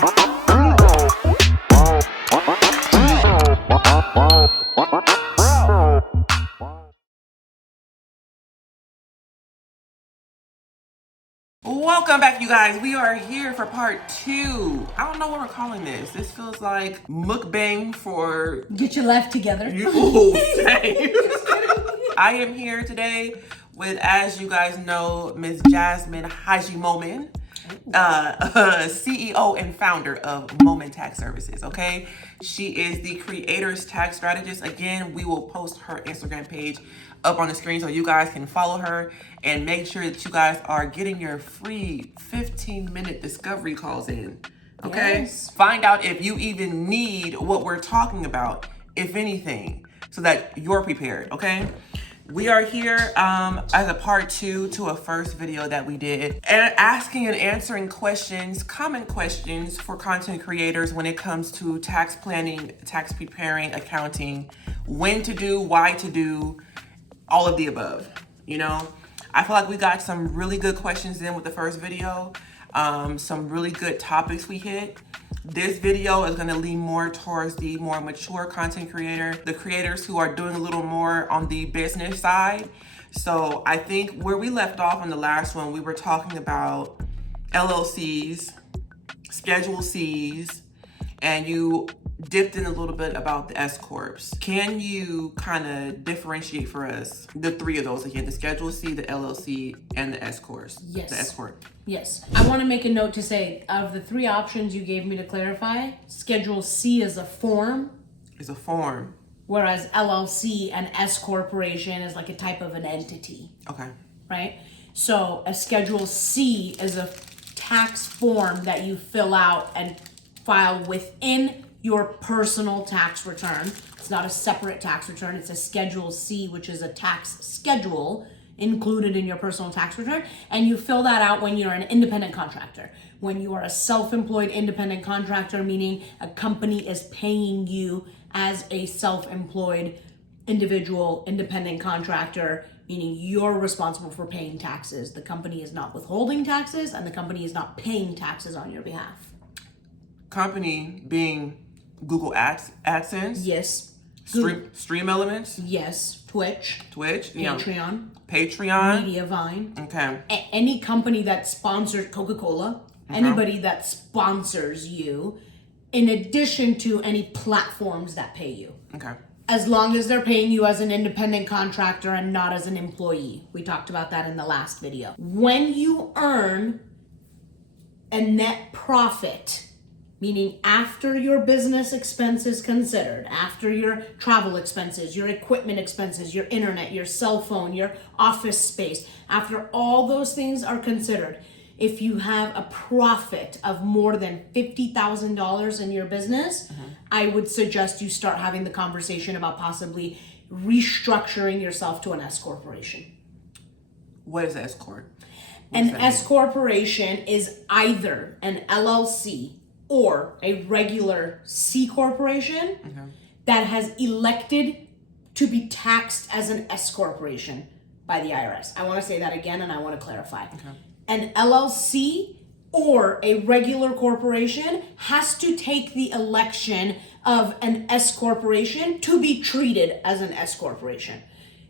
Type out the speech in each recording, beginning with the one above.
Welcome back, you guys. We are here for part 2. I don't know what we're calling this. This feels like mukbang for... Get your life together. Ooh, same. I am here today with, as you guys know, Ms. Jasmine HAJIMOMEN, CEO and founder of Moment Tax Services, okay? She is the Creator's Tax Strategist. Again, we will post her Instagram page up on the screen so you guys can follow her and make sure that you guys are getting your free 15-minute discovery calls in, okay? Yes. Find out if you even need what we're talking about, if anything, so that you're prepared, okay? We are here as a part 2 to a first video that we did, and asking and answering questions, common questions for content creators when it comes to tax planning, tax preparing, accounting, when to do, why to do, all of the above, you know? I feel like we got some really good questions in with the first video, some really good topics we hit. This video is gonna lean more towards the more mature content creator, the creators who are doing a little more on the business side. So I think where we left off on the last one, we were talking about LLCs, Schedule Cs, and you dipped in a little bit about the S-Corps. Can you kind of differentiate for us the 3 of those again, the Schedule C, the LLC, and the S-Corps? Yes. The S-Corp. Yes. I want to make a note to say, of the 3 options you gave me to clarify, Schedule C is a form. Is a form. Whereas LLC and S corporation is like a type of an entity. Okay. Right? So a Schedule C is a tax form that you fill out and file within your personal tax return. It's not a separate tax return. It's a Schedule C, which is a tax schedule included in your personal tax return. And you fill that out when you're an independent contractor. When you are a self-employed independent contractor, meaning a company is paying you as a self-employed individual independent contractor, meaning you're responsible for paying taxes. The company is not withholding taxes and the company is not paying taxes on your behalf. Company being Google AdSense? Yes. Stream Elements? Yes. Twitch. Patreon? Mediavine. Okay. Any company that sponsors Coca-Cola, anybody that sponsors you, in addition to any platforms that pay you. Okay. As long as they're paying you as an independent contractor and not as an employee. We talked about that in the last video. When you earn a net profit, meaning after your business expenses considered, after your travel expenses, your equipment expenses, your internet, your cell phone, your office space, after all those things are considered, if you have a profit of more than $50,000 in your business, I would suggest you start having the conversation about possibly restructuring yourself to an S corporation. What is S corp? An S corporation is either an LLC or a regular C corporation that has elected to be taxed as an S corporation by the IRS. I want to say that again and I want to clarify. An LLC or a regular corporation has to take the election of an S corporation to be treated as an S corporation.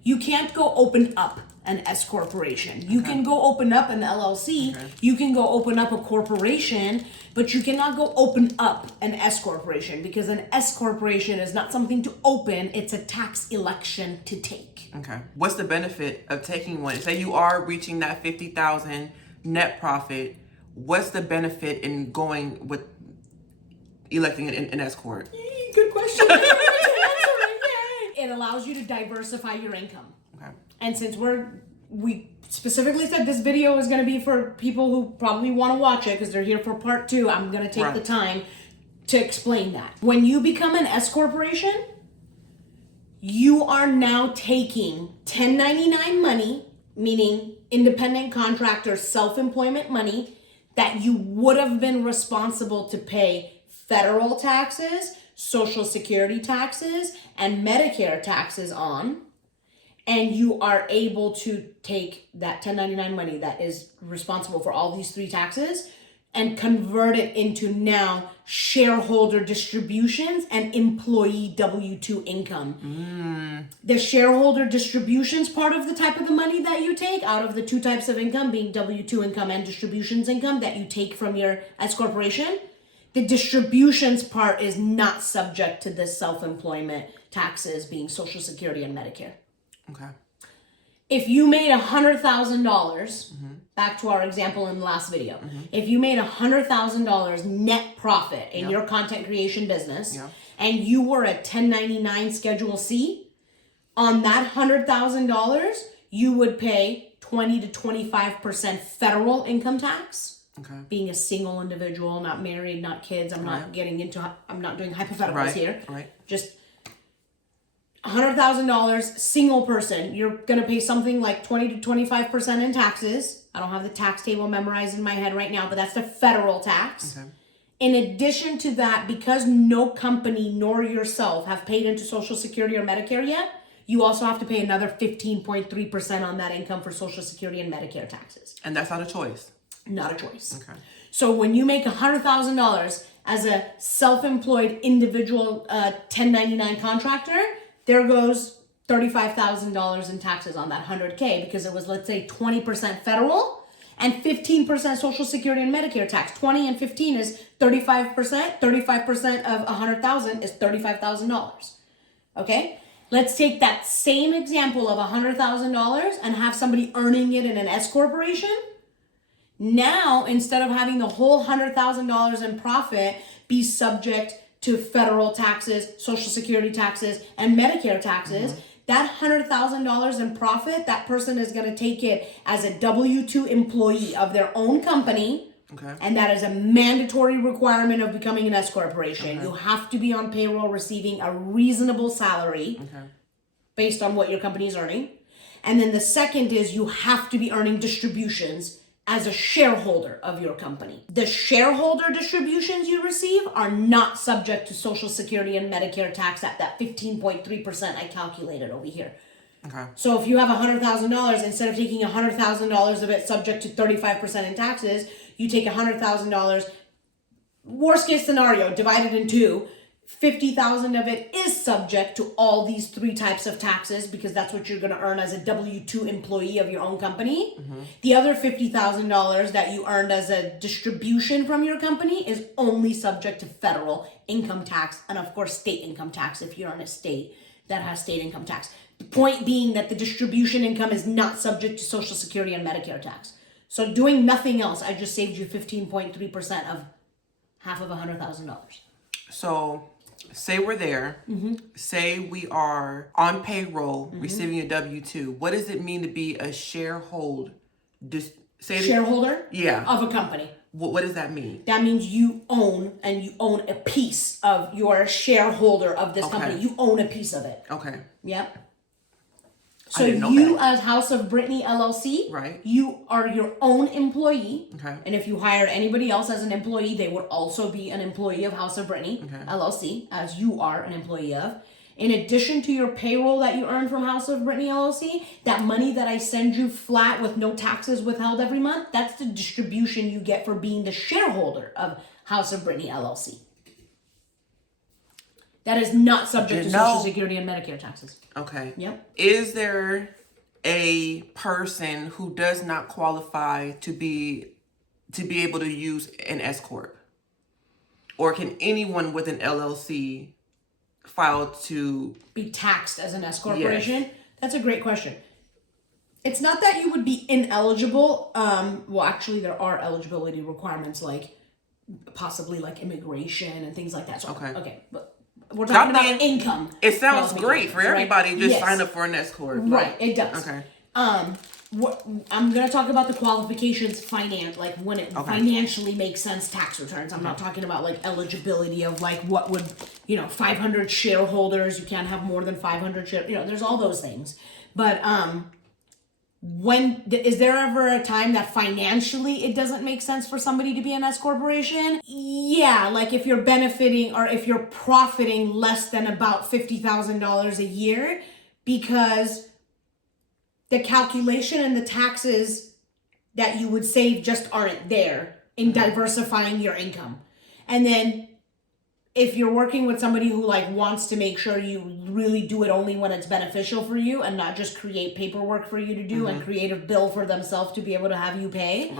You can't go open up an S corporation. You can go open up an LLC. You can go open up a corporation, but you cannot go open up an S corporation because an S corporation is not something to open. It's a tax election to take. Okay. What's the benefit of taking one? Say you are reaching that 50,000 net profit. What's the benefit in going with electing an S corp? Good question. It allows you to diversify your income. Okay. And since we specifically said this video is going to be for people who probably want to watch it because they're here for part 2, I'm going to take the time to explain that. When you become an S corporation, you are now taking 1099 money, meaning independent contractor self-employment money that you would have been responsible to pay federal taxes, Social Security taxes, and Medicare taxes on, and you are able to take that 1099 money that is responsible for all these 3 taxes, and convert it into now shareholder distributions and employee W-2 income. The shareholder distributions part of the type of the money that you take out of the two types of income, being W-2 income and distributions income that you take from your S corporation, the distributions part is not subject to the self-employment taxes, being Social Security and Medicare. Okay. If you made $100,000, back to our example in the last video, if you made $100,000 net profit in your content creation business, and you were a 1099 Schedule C, on that $100,000, you would pay 20 to 25% federal income tax. Okay. Being a single individual, not married, not kids. I'm not getting into, I'm not doing hypotheticals here. Right. Just $100,000, single person, you're going to pay something like 20 to 25% in taxes. I don't have the tax table memorized in my head right now, but that's the federal tax. Okay. In addition to that, because no company nor yourself have paid into Social Security or Medicare yet, you also have to pay another 15.3% on that income for Social Security and Medicare taxes. And that's not a choice? Not a choice. Okay. So when you make $100,000 as a self-employed individual 1099 contractor, there goes $35,000 in taxes on that $100K, because it was, let's say, 20% federal and 15% Social Security and Medicare tax. 20 and 15 is 35%. 35% of $100,000 is $35,000. Okay? Let's take that same example of $100,000 and have somebody earning it in an S corporation. Now, instead of having the whole $100,000 in profit be subject to federal taxes, Social Security taxes, and Medicare taxes, that $100,000 in profit, that person is going to take it as a W-2 employee of their own company. Okay. And that is a mandatory requirement of becoming an S corporation. Okay. You have to be on payroll receiving a reasonable salary based on what your company is earning. And then the second is you have to be earning distributions as a shareholder of your company. The shareholder distributions you receive are not subject to Social Security and Medicare tax at that 15.3% I calculated over here. Okay. So if you have $100,000, instead of taking $100,000 of it subject to 35% in taxes, you take $100,000, worst case scenario, divided in two, 50,000 of it is subject to all these three types of taxes, because that's what you're going to earn as a W-2 employee of your own company. The other $50,000 that you earned as a distribution from your company is only subject to federal income tax and, of course, state income tax if you're in a state that has state income tax. The point being that the distribution income is not subject to Social Security and Medicare tax. So doing nothing else, I just saved you 15.3% of half of $100,000. So say we're there, say we are on payroll, receiving a W-2. What does it mean to be a shareholder? Shareholder? Yeah. Of a company. What does that mean? That means you own a piece of, you're a shareholder of this company. You own a piece of it. Okay. Yep. So you, as House of Britani LLC, right? You are your own employee. Okay. And if you hired anybody else as an employee, they would also be an employee of House of Britani LLC, as you are an employee of. In addition to your payroll that you earn from House of Britani LLC, that money that I send you flat with no taxes withheld every month, that's the distribution you get for being the shareholder of House of Britani LLC. That is not subject to Social Security and Medicare taxes. Okay. Yep. Is there a person who does not qualify to be able to use an S corp, or can anyone with an LLC file to be taxed as an S corporation? Yes. That's a great question. It's not that you would be ineligible. Well, actually, there are eligibility requirements, like possibly like immigration and things like that. So, okay, but we're talking about income. It sounds great for everybody. Right? Just sign up for an S corp. Right, it does. Okay. I'm going to talk about the qualifications like when it financially makes sense tax returns. I'm not talking about like eligibility of like what would, 500 shareholders, you can't have more than 500 there's all those things. But is there ever a time that financially it doesn't make sense for somebody to be an S corporation? Yeah, like if you're benefiting or if you're profiting less than about $50,000 a year, because the calculation and the taxes that you would save just aren't there in diversifying your income. And then if you're working with somebody who like wants to make sure you really do it only when it's beneficial for you and not just create paperwork for you to do and create a bill for themselves to be able to have you pay,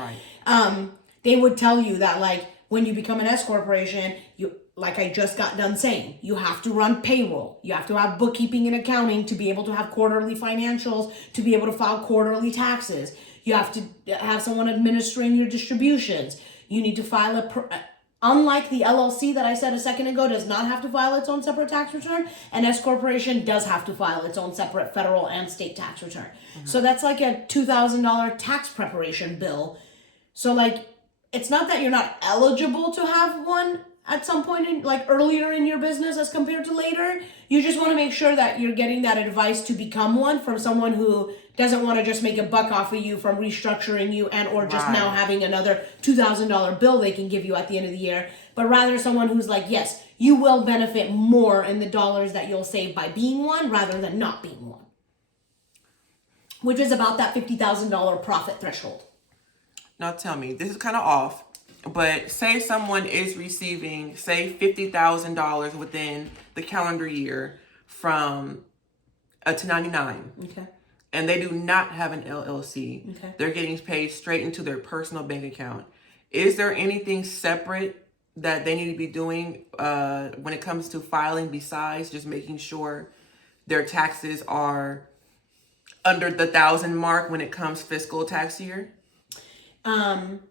they would tell you that like when you become an S corporation, you, like I just got done saying, you have to run payroll. You have to have bookkeeping and accounting to be able to have quarterly financials, to be able to file quarterly taxes. You have to have someone administering your distributions. You need to file unlike the LLC that I said a second ago does not have to file its own separate tax return, an S corporation does have to file its own separate federal and state tax return. So that's like a $2,000 tax preparation bill. So like, it's not that you're not eligible to have one at some point in like earlier in your business as compared to later. You just want to make sure that you're getting that advice to become one from someone who doesn't want to just make a buck off of you from restructuring you and or just now having another $2,000 bill they can give you at the end of the year, but rather someone who's like, yes, you will benefit more in the dollars that you'll save by being one rather than not being one, which is about that $50,000 profit threshold. Now tell me, this is kind of off, but say someone is receiving, say, $50,000 within the calendar year from a 1099. Okay. And they do not have an LLC. Okay. They're getting paid straight into their personal bank account. Is there anything separate that they need to be doing when it comes to filing besides just making sure their taxes are under the 1,000 mark when it comes fiscal tax year?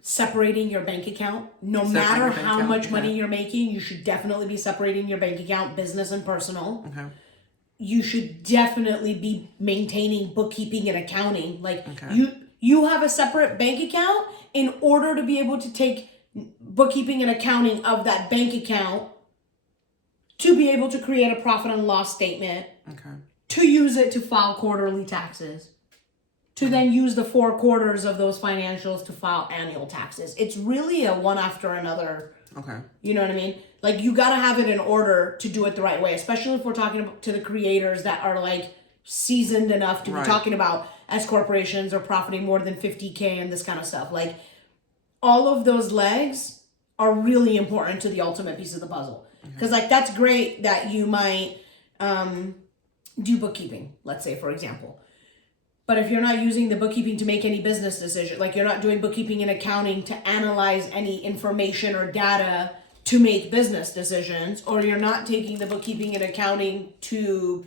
Separating your bank account. No matter how much money you're making, you should definitely be separating your bank account, business and personal. Okay. You should definitely be maintaining bookkeeping and accounting. Like you have a separate bank account in order to be able to take bookkeeping and accounting of that bank account to be able to create a profit and loss statement. Okay. To use it to file quarterly taxes. To then use the 4 quarters of those financials to file annual taxes. It's really a one after another. Okay. You know what I mean? Like you gotta have it in order to do it the right way, especially if we're talking to the creators that are like seasoned enough to be talking about S corporations or profiting more than 50K and this kind of stuff. Like all of those legs are really important to the ultimate piece of the puzzle. Because like that's great that you might do bookkeeping, let's say for example. But if you're not using the bookkeeping to make any business decision, like you're not doing bookkeeping and accounting to analyze any information or data to make business decisions, or you're not taking the bookkeeping and accounting to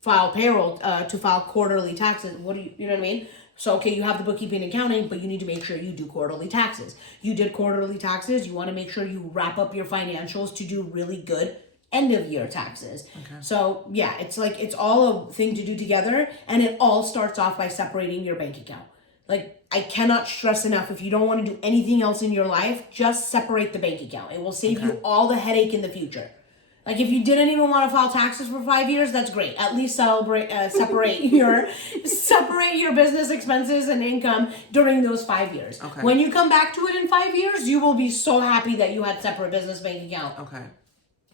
file payroll, to file quarterly taxes, you know what I mean? So, okay, you have the bookkeeping and accounting, but you need to make sure you do quarterly taxes. You did quarterly taxes, you want to make sure you wrap up your financials to do really good end of year taxes. Okay. So yeah, it's like, it's all a thing to do together, and it all starts off by separating your bank account. Like I cannot stress enough, if you don't want to do anything else in your life, just separate the bank account. It will save you all the headache in the future. Like if you didn't even want to file taxes for 5 years, that's great. At least separate your business expenses and income during those 5 years. Okay. When you come back to it in 5 years, you will be so happy that you had separate business bank account. Okay.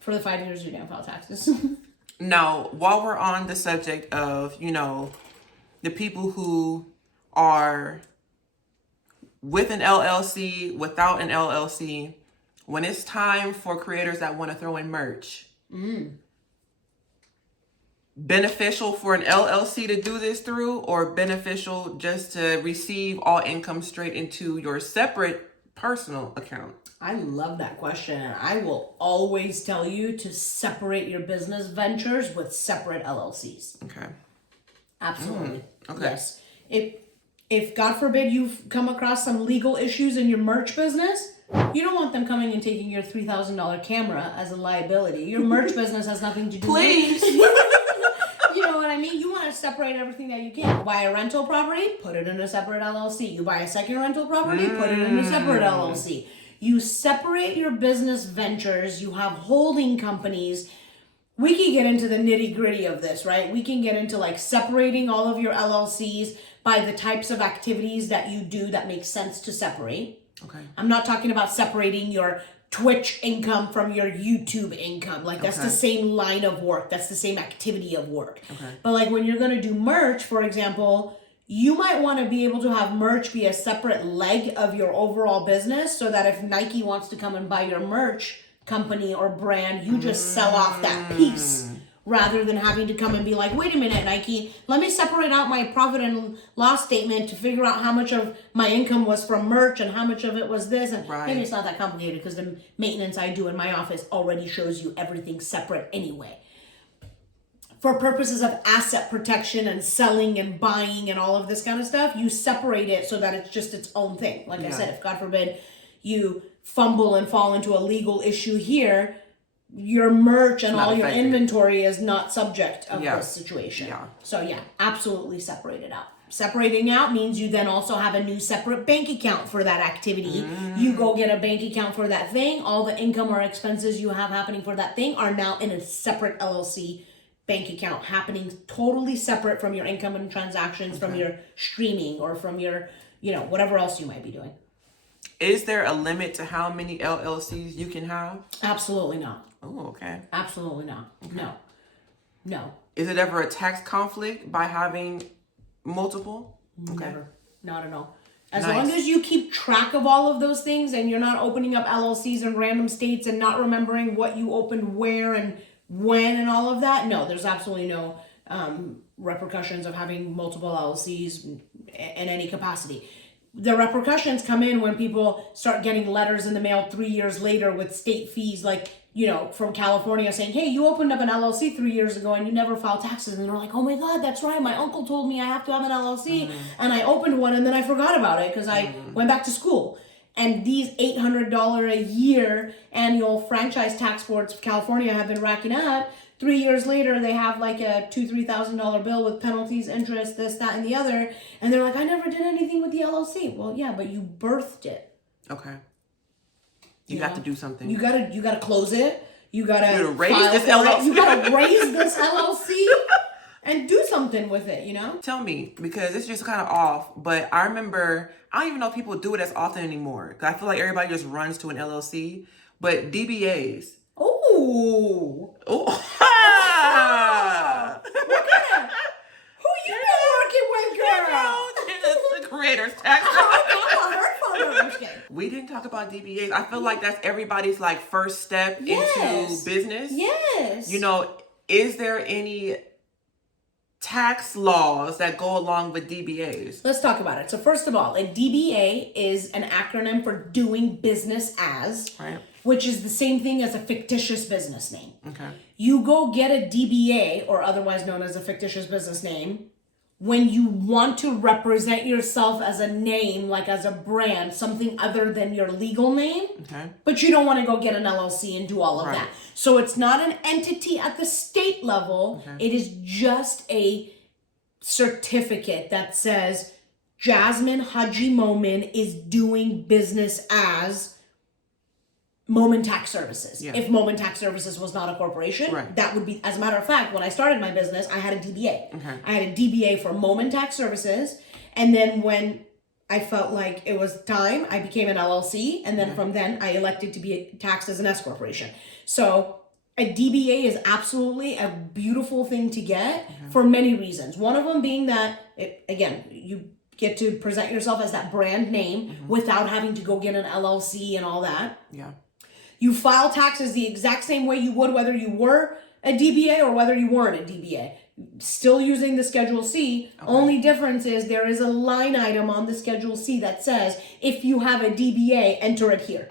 For the 5 years you didn't file taxes. Now, while we're on the subject of, the people who are with an LLC, without an LLC, when it's time for creators that want to throw in merch, beneficial for an LLC to do this through, or beneficial just to receive all income straight into your separate personal account? I love that question. And I will always tell you to separate your business ventures with separate LLCs. Okay. Absolutely. Okay. Yes. If God forbid you've come across some legal issues in your merch business, you don't want them coming and taking your $3,000 camera as a liability. Your merch business has nothing to do with it. You know what I mean? You want to separate everything that you can. Buy a rental property, put it in a separate LLC. You buy a second rental property, put it in a separate LLC. You separate your business ventures. You have holding companies. We can get into the nitty gritty of this, right? We can get into like separating all of your LLCs by the types of activities that you do that make sense to separate. Okay. I'm not talking about separating your Twitch income from your YouTube income. Like that's the same line of work. That's the same activity of work. Okay. But like when you're going to do merch, for example, You might want to be able to have merch be a separate leg of your overall business so that if Nike wants to come and buy your merch company or brand, you just sell off that piece rather than having to come and be like, wait a minute, Nike, let me separate out my profit and loss statement to figure out how much of my income was from merch and how much of it was this. And maybe it's not that complicated because the maintenance I do in my office already shows you everything separate anyway. For purposes of asset protection and selling and buying and all of this kind of stuff, you separate it so that it's just its own thing. Like I said, if God forbid you fumble and fall into a legal issue here, your merch and all your inventory is not subject of this situation. So absolutely separate it out. Separating out means you then also have a new separate bank account for that activity. You go get a bank account for that thing. All the income or expenses you have happening for that thing are now in a separate LLC bank account, happening totally separate from your income and transactions, from your streaming or from your, whatever else you might be doing. Is there a limit to how many LLCs you can have? Absolutely not. Oh, okay. Absolutely not. Okay. No. Is it ever a tax conflict by having multiple? Never. Not at all. As long as you keep track of all of those things and you're not opening up LLCs in random states and not remembering what you opened where and when and all of that, no, there's absolutely no repercussions of having multiple LLCs in any capacity. The repercussions come in when people start getting letters in the mail 3 years later with state fees, like, from California saying, hey, you opened up an LLC 3 years ago and you never filed taxes. And they're like, oh my God, that's right. My uncle told me I have to have an LLC. And I opened one and then I forgot about it because I went back to school. And these $800 a year annual franchise tax boards of California have been racking up. 3 years later, they have like a $2,000-$3,000 bill with penalties, interest, this, that, and the other. And they're like, I never did anything with the LLC. Well, yeah, but you birthed it. Okay. You got to do something. You gotta close it. You gotta raise this LLC. You gotta raise this LLC and do something with it, Tell me, because it's just kind of off, but I remember, I don't even know if people do it as often anymore. Cause I feel like everybody just runs to an LLC, but DBAs. Oh. Who you been working with, girl? It's the creator's tax. We didn't talk about DBAs. I feel like that's everybody's like first step into business. Yes. Is there any tax laws that go along with DBAs? Let's talk about it. So first of all, a DBA is an acronym for doing business as, which is the same thing as a fictitious business name. Okay. You go get a DBA, or otherwise known as a fictitious business name, when you want to represent yourself as a name, like as a brand, something other than your legal name, but you don't want to go get an LLC and do all of that. So it's not an entity at the state level. It is just a certificate that says Jasmine HAJIMOMEN is doing business as Moment Tax Services. If Moment Tax Services was not a corporation, that would be, as a matter of fact, when I started my business, I had a DBA. I had a DBA for Moment Tax Services. And then when I felt like it was time, I became an LLC. And then from then, I elected to be taxed as an S corporation. So a DBA is absolutely a beautiful thing to get for many reasons. One of them being that, you get to present yourself as that brand name without having to go get an LLC and all that. You file taxes the exact same way you would whether you were a DBA or whether you weren't a DBA. Still using the Schedule C. Only difference is there is a line item on the Schedule C that says, if you have a DBA, enter it here.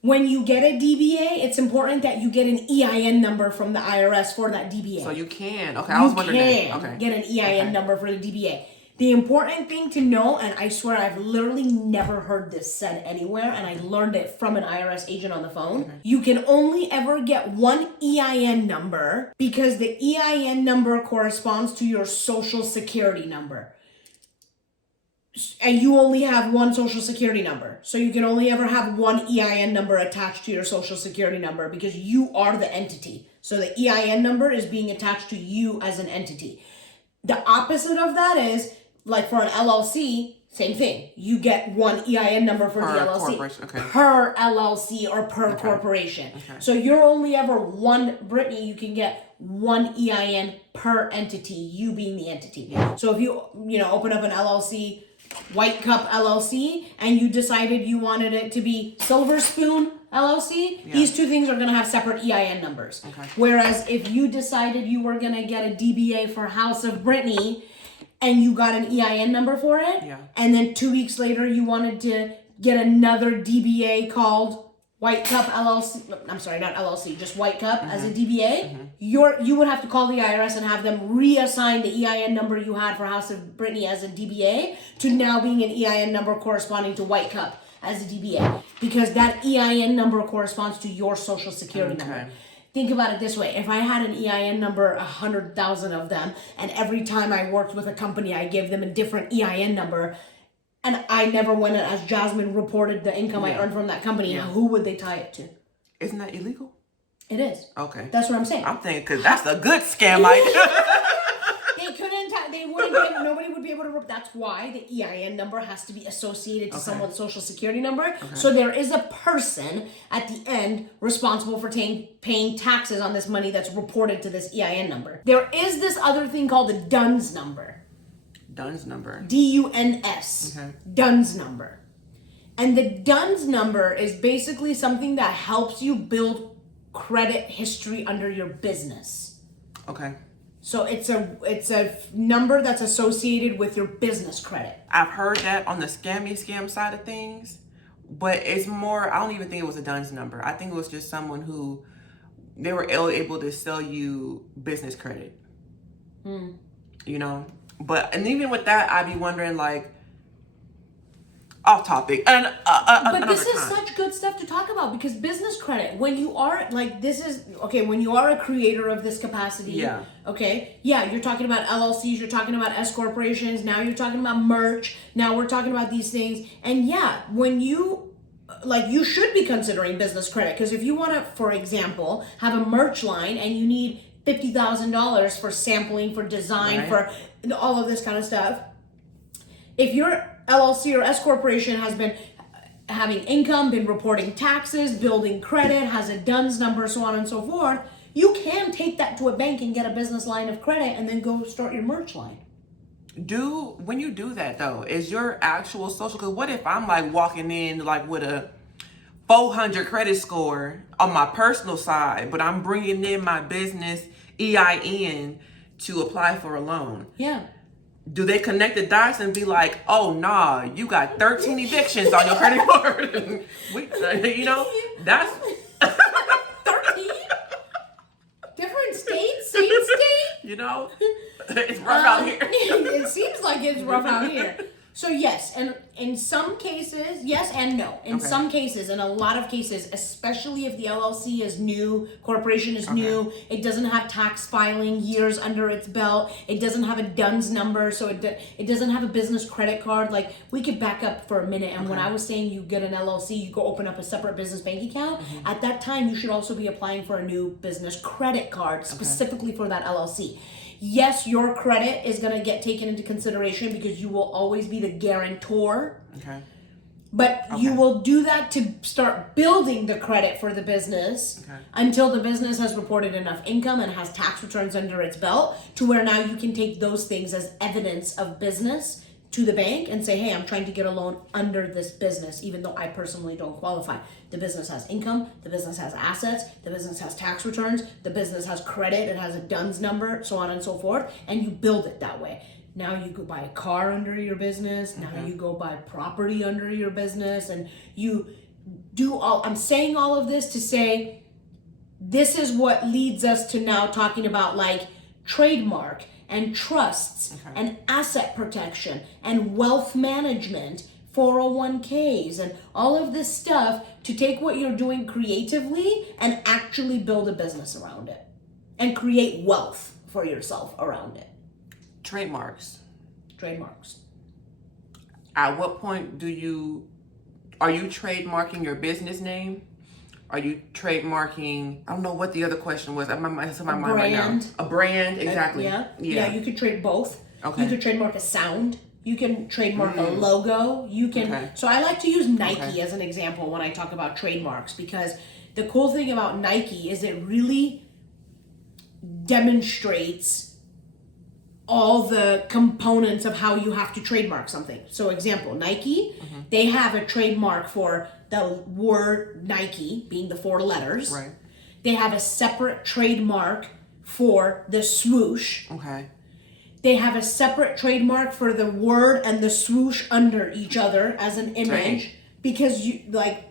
When you get a DBA, it's important that you get an EIN number from the IRS for that DBA. So you can. I was wondering. You can get an EIN number for the DBA. The important thing to know, and I swear I've literally never heard this said anywhere, and I learned it from an IRS agent on the phone. You can only ever get one EIN number because the EIN number corresponds to your social security number. And you only have one social security number. So you can only ever have one EIN number attached to your social security number because you are the entity. So the EIN number is being attached to you as an entity. The opposite of that is, like for an LLC, Same thing. You get one EIN number for the LLC per LLC or per corporation. So you're only ever one, Brittany, you can get one EIN per entity, you being the entity. So if you open up an LLC, White Cup LLC, and you decided you wanted it to be Silver Spoon LLC, these two things are going to have separate EIN numbers. Whereas if you decided you were going to get a DBA for House of Britani, and you got an EIN number for it, and then 2 weeks later you wanted to get another DBA called White Cup LLC, I'm sorry, not LLC, just White Cup as a DBA, you would have to call the IRS and have them reassign the EIN number you had for House of Britani as a DBA to now being an EIN number corresponding to White Cup as a DBA, because that EIN number corresponds to your social security number. Think about it this way. If I had an EIN number, 100,000 of them, and every time I worked with a company, I gave them a different EIN number, and I never went in as Jasmine reported the income I earned from that company, who would they tie it to? Isn't that illegal? It is. Okay. That's what I'm saying. I'm thinking, because that's a good scam idea. Nobody would be able to, that's why the EIN number has to be associated to someone's social security number. So there is a person at the end responsible for paying taxes on this money that's reported to this EIN number. There is this other thing called a DUNS number. DUNS number. DUNS. DUNS number. And the DUNS number is basically something that helps you build credit history under your business. Okay. So it's a number that's associated with your business credit. I've heard that on the scam side of things, but it's more, I don't even think it was a DUNS number. I think it was just someone who, they were able to sell you business credit. You know? And even with that, I'd be wondering, like, off topic. And but this is such good stuff to talk about, because business credit, when you are when you are a creator of this capacity, you're talking about LLCs, you're talking about S corporations, now you're talking about merch, now we're talking about these things, and when you should be considering business credit, because if you want to, for example, have a merch line and you need $50,000 for sampling, for design, for all of this kind of stuff, if your LLC or S corporation has been having income, been reporting taxes, building credit, has a DUNS number, so on and so forth, you can take that to a bank and get a business line of credit and then go start your merch line. When you do that though, is your actual social, because what if I'm like walking in like with a 400 credit score on my personal side, but I'm bringing in my business EIN to apply for a loan? Do they connect the dots and be like, oh, nah, you got 13 evictions on your credit card? That's... 13? Different states? Same state? It's rough out here. It seems like it's rough out here. So yes, and in some cases, yes and no. In some cases, in a lot of cases, especially if the LLC is new, corporation is new, it doesn't have tax filing years under its belt, it doesn't have a DUNS number, so it doesn't have a business credit card. Like, we could back up for a minute, and when I was saying you get an LLC, you go open up a separate business bank account, at that time you should also be applying for a new business credit card specifically for that LLC. Yes, your credit is going to get taken into consideration because you will always be the guarantor. But you will do that to start building the credit for the business until the business has reported enough income and has tax returns under its belt to where now you can take those things as evidence of business to the bank and say, hey, I'm trying to get a loan under this business, even though I personally don't qualify. The business has income, the business has assets, the business has tax returns, the business has credit, it has a DUNS number, so on and so forth, and you build it that way. Now you go buy a car under your business, now you go buy property under your business, and you do I'm saying all of this to say, this is what leads us to now talking about like trademark and trusts and asset protection and wealth management, 401ks and all of this stuff to take what you're doing creatively and actually build a business around it and create wealth for yourself around it. Trademarks. At what point are you trademarking your business name? Are you trademarking, I don't know what the other question was. I'm in my mind right now. A brand, exactly. Yeah, you could trade both. You could trademark a sound. You can trademark a logo. You can. Okay. So I like to use Nike as an example when I talk about trademarks, because the cool thing about Nike is it really demonstrates all the components of how you have to trademark something. So example, Nike, they have a trademark for the word Nike, being the 4 letters. Right. They have a separate trademark for the swoosh. Okay. They have a separate trademark for the word and the swoosh under each other as an image. Dang. Because you like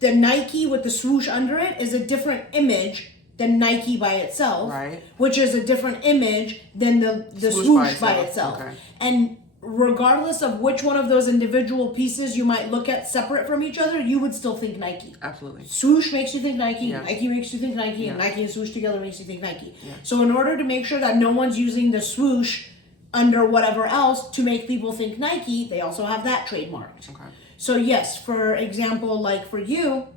the Nike with the swoosh under it is a different image than Nike by itself, Right. which is a different image than the swoosh by itself. Okay. And regardless of which one of those individual pieces you might look at separate from each other, you would still think Nike. Absolutely. Swoosh makes you think Nike, Yeah. Nike makes you think Nike, and Yeah. Nike and swoosh together makes you think Nike. Yeah. So in order to make sure that no one's using the swoosh under whatever else to make people think Nike, they also have that trademarked. Okay. So yes, for example, like for you,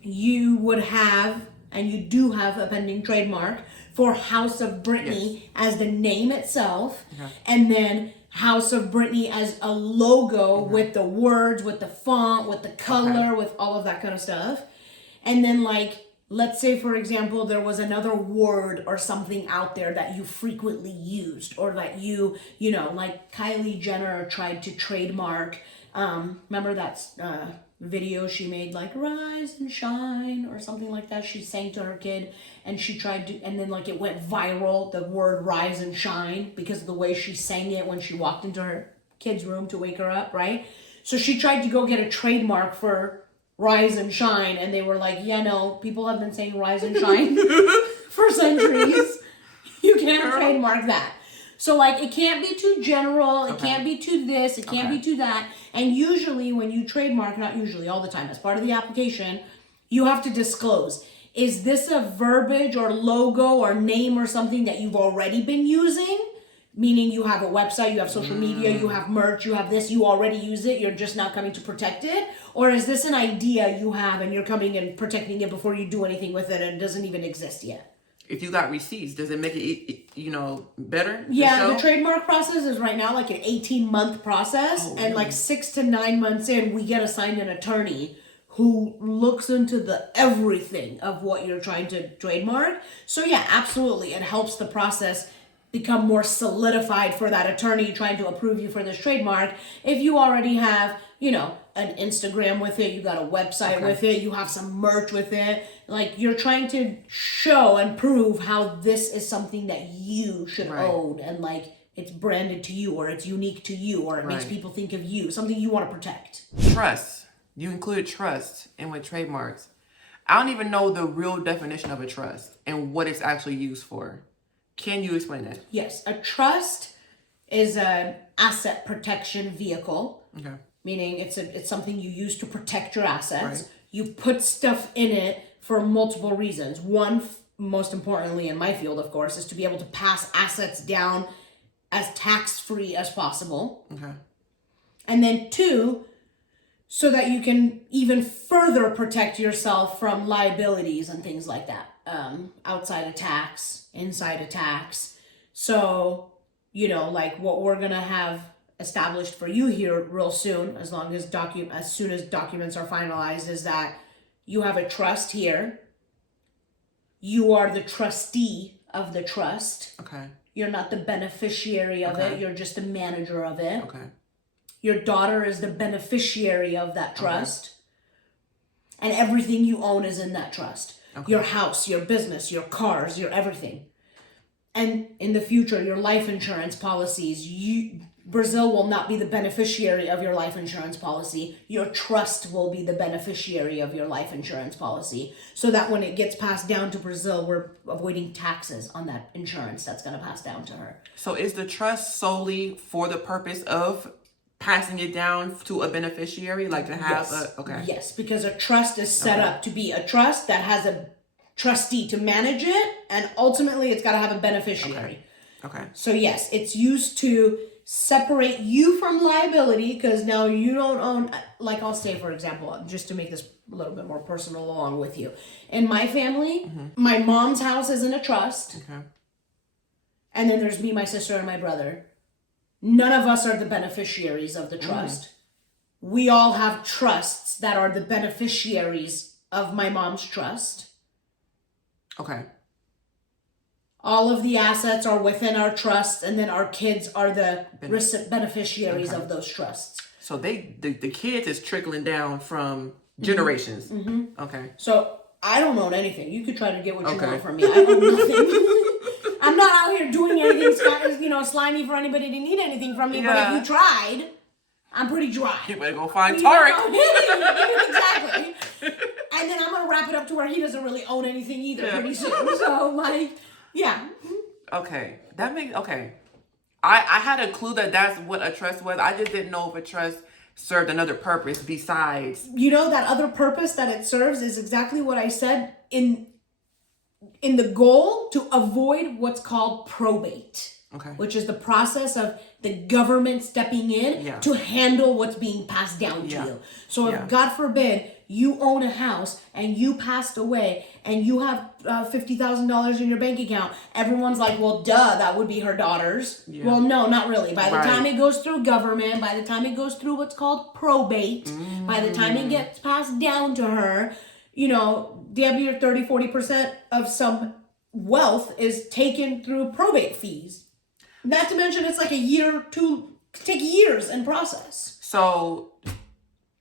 you would have, and you do have a pending trademark for House of Brittany as the name itself, and then House of Brittany as a logo with the words, with the font, with the color, with all of that kind of stuff. And then like, let's say for example, there was another word or something out there that you frequently used, or that you know, like Kylie Jenner tried to trademark, remember that video she made, like Rise and Shine or something like that? She sang to her kid and she tried to, and then like it went viral, the word Rise and Shine, because of the way she sang it when she walked into her kid's room to wake her up, right? So she tried to go get a trademark for Rise and Shine, and they were like, yeah, no, people have been saying Rise and Shine for centuries. You can't trademark that. So like, it can't be too general, it can't be too this, it can't be too that. And usually when you trademark, not usually, all the time, as part of the application, you have to disclose, is this a verbiage or logo or name or something that you've already been using? Meaning you have a website, you have social media, you have merch, you have this, you already use it, you're just now coming to protect it? Or is this an idea you have and you're coming and protecting it before you do anything with it and it doesn't even exist yet? If you got receipts, does it make it, better? Yeah, the trademark process is right now like an 18-month process. Oh, and like 6 to 9 months in, we get assigned an attorney who looks into the everything of what you're trying to trademark. So yeah, absolutely. It helps the process become more solidified for that attorney trying to approve you for this trademark. If you already have, an Instagram with it, you got a website with it, you have some merch with it, like you're trying to show and prove how this is something that you should own, and like it's branded to you, or it's unique to you, or it makes people think of you, something you want to protect. Trust. You included trust in with trademarks. I don't even know the real definition of a trust and what it's actually used for. Can you explain that? Yes, a trust is an asset protection vehicle. Okay. Meaning it's something you use to protect your assets. Right. You put stuff in it for multiple reasons. One, most importantly in my field, of course, is to be able to pass assets down as tax-free as possible. Okay. And then 2, so that you can even further protect yourself from liabilities and things like that. Outside of tax, inside of tax. So, like what we're gonna have established for you here real soon, as soon as documents are finalized, is that you have a trust here. You are the trustee of the trust. Okay. You're not the beneficiary of it. You're just the manager of it. Okay. Your daughter is the beneficiary of that trust. And everything you own is in that trust. Okay. Your house, your business, your cars, your everything. And in the future, your life insurance policies, Brazil will not be the beneficiary of your life insurance policy. Your trust will be the beneficiary of your life insurance policy. So that when it gets passed down to Brazil, we're avoiding taxes on that insurance that's going to pass down to her. So is the trust solely for the purpose of passing it down to a beneficiary, like to have Yes, because a trust is set up to be a trust that has a trustee to manage it, and ultimately it's got to have a beneficiary. Okay. So yes, it's used to separate you from liability, because now you don't own, like I'll say, for example, just to make this a little bit more personal along with you. In my family, my mom's house is in a trust. Okay. And then there's me, my sister, and my brother. None of us are the beneficiaries of the trust. We all have trusts that are the beneficiaries of my mom's trust. Okay. All of the assets are within our trust, and then our kids are the beneficiaries of those trusts. So the kids is trickling down from generations. Okay. So I don't own anything. You could try to get what you want from me. I own nothing. I'm not out here doing anything, slimy for anybody to need anything from me. But if you tried, I'm pretty dry. You better go find Tarek. Exactly. And then I'm gonna wrap it up to where he doesn't really own anything either pretty soon. So yeah. Okay, that makes I had a clue that that's what a trust was. I just didn't know if a trust served another purpose besides. That other purpose that it serves is exactly what I said in the goal to avoid what's called probate. Okay. Which is the process of the government stepping in to handle what's being passed down to you. So if God forbid you own a house and you passed away and you have $50,000 in your bank account, everyone's like, well, duh, that would be her daughter's. Yeah. Well, no, not really. By the time it goes through government, by the time it goes through what's called probate, by the time it gets passed down to her, damn near 30-40% of some wealth is taken through probate fees. Not to mention it's like a year or two, take years in process. So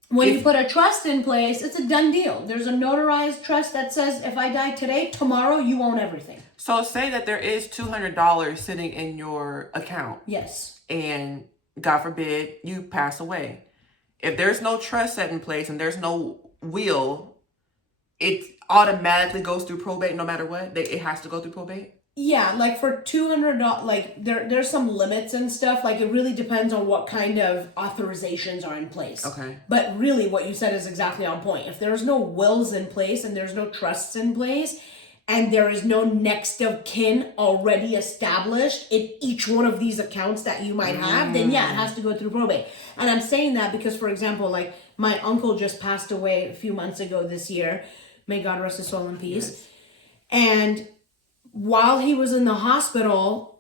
when you put a trust in place, it's a done deal. There's a notarized trust that says if I die today, tomorrow you own everything. So say that there is $200 sitting in your account. Yes. And God forbid you pass away. If there's no trust set in place and there's no will, it automatically goes through probate no matter what? It has to go through probate? Yeah, like for $200, there's some limits and stuff. Like it really depends on what kind of authorizations are in place. Okay. But really what you said is exactly on point. If there's no wills in place and there's no trusts in place and there is no next of kin already established in each one of these accounts that you might have, then yeah, it has to go through probate. And I'm saying that because, for example, like my uncle just passed away a few months ago this year. May God rest his soul in peace. Yes. And while he was in the hospital,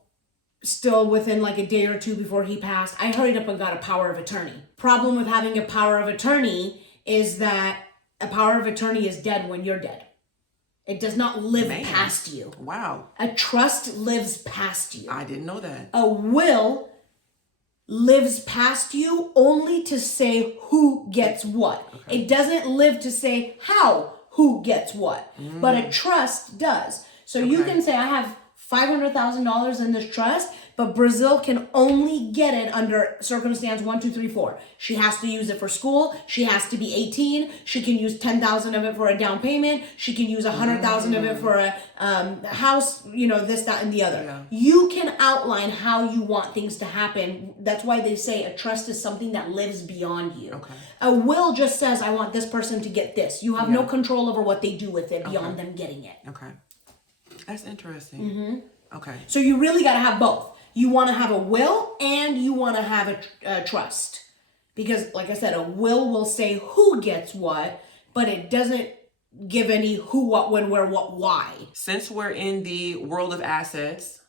still within like a day or two before he passed, I hurried up and got a power of attorney. Problem with having a power of attorney is that a power of attorney is dead when you're dead. It does not live past you. Wow. A trust lives past you. I didn't know that. A will lives past you only to say who gets what. Okay. It doesn't live to say who gets what. But a trust does. So you can say, I have $500,000 in this trust, but Brazil can only get it under circumstance 1, 2, 3, 4. She has to use it for school. She has to be 18. She can use 10,000 of it for a down payment. She can use 100,000 of it for a house, this, that, and the other. Yeah. You can outline how you want things to happen. That's why they say a trust is something that lives beyond you. Okay. A will just says, I want this person to get this. You have no control over what they do with it beyond them getting it. Okay. That's interesting. Okay. So you really got to have both. You want to have a will and you want to have a trust. Because, like I said, a will say who gets what, but it doesn't give any who, what, when, where, what, why. Since we're in the world of assets,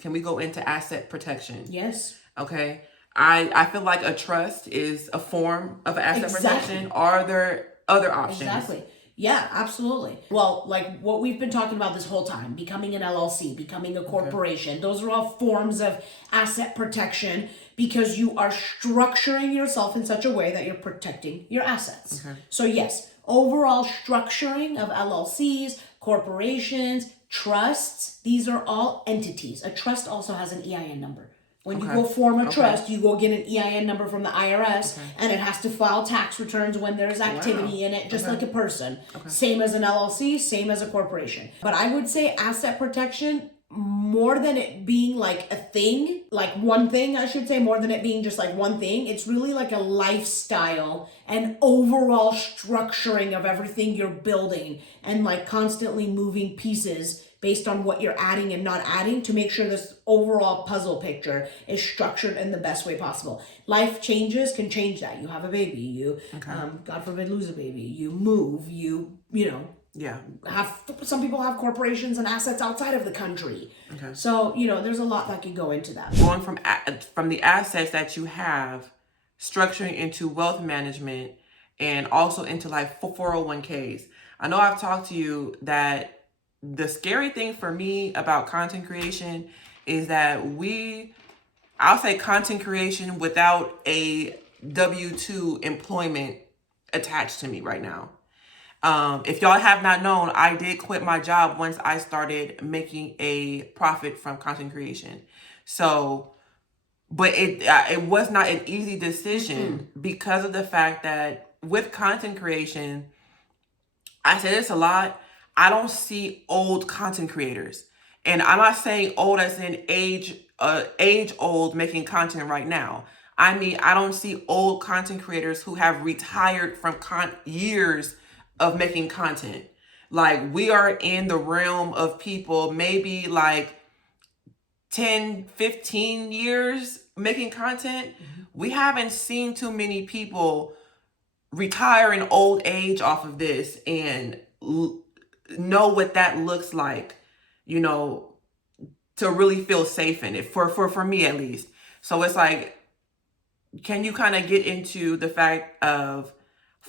can we go into asset protection? Yes. Okay. I feel like a trust is a form of asset protection. Are there other options? Exactly. Yeah, absolutely. Well, like what we've been talking about this whole time, becoming an LLC, becoming a corporation, those are all forms of asset protection because you are structuring yourself in such a way that you're protecting your assets. Okay. So yes, overall structuring of LLCs, corporations, trusts, these are all entities. A trust also has an EIN number. When you go form a trust, you go get an EIN number from the IRS, and it has to file tax returns when there's activity in it, just like a person. Okay. Same as an LLC, same as a corporation. But I would say asset protection, more than it being like a thing, like one thing, I should say, more than it being just like one thing, it's really like a lifestyle and overall structuring of everything you're building and like constantly moving pieces based on what you're adding and not adding to make sure this overall puzzle picture is structured in the best way possible. Life changes can change that. You have a baby, you, God forbid, lose a baby, you move, Yeah. Some people have corporations and assets outside of the country. Okay. So, there's a lot that could go into that. Going from the assets that you have, structuring into wealth management, and also into like 401ks. I know I've talked to you that the scary thing for me about content creation is that I'll say content creation without a W-2 employment attached to me right now. If y'all have not known, I did quit my job once I started making a profit from content creation. So, but it was not an easy decision because of the fact that with content creation, I say this a lot, I don't see old content creators. And I'm not saying old as in age old making content right now. I mean, I don't see old content creators who have retired from years of making content. Like, we are in the realm of people maybe like 10, 15 years making content. We haven't seen too many people retire in old age off of this and know what that looks like, to really feel safe in it, for me at least. So it's like, can you kind of get into the fact of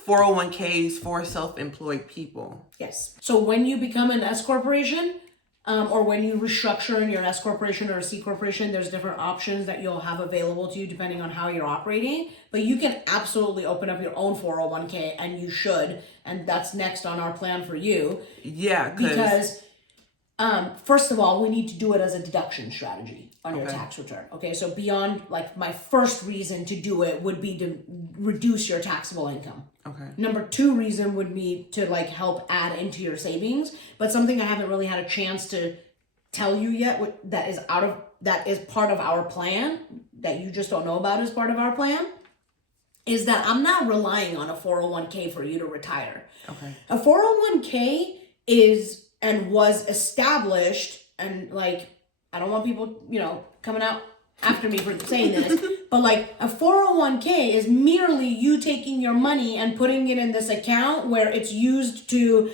401ks for self-employed people? Yes. So when you become an S corporation, or when you restructure in your S corporation or a C corporation, there's different options that you'll have available to you depending on how you're operating. But you can absolutely open up your own 401k, and you should. And that's next on our plan for you. Yeah, because first of all, we need to do it as a deduction strategy on your tax return. Okay, so beyond, like, my first reason to do it would be to reduce your taxable income. Okay. Number 2 reason would be to, like, help add into your savings. But something I haven't really had a chance to tell you yet, that is part of our plan, that you just don't know about as part of our plan, is that I'm not relying on a 401k for you to retire. Okay. A 401k is and was established, and, like, I don't want people, coming out after me for saying this, but, like, a 401k is merely you taking your money and putting it in this account where it's used to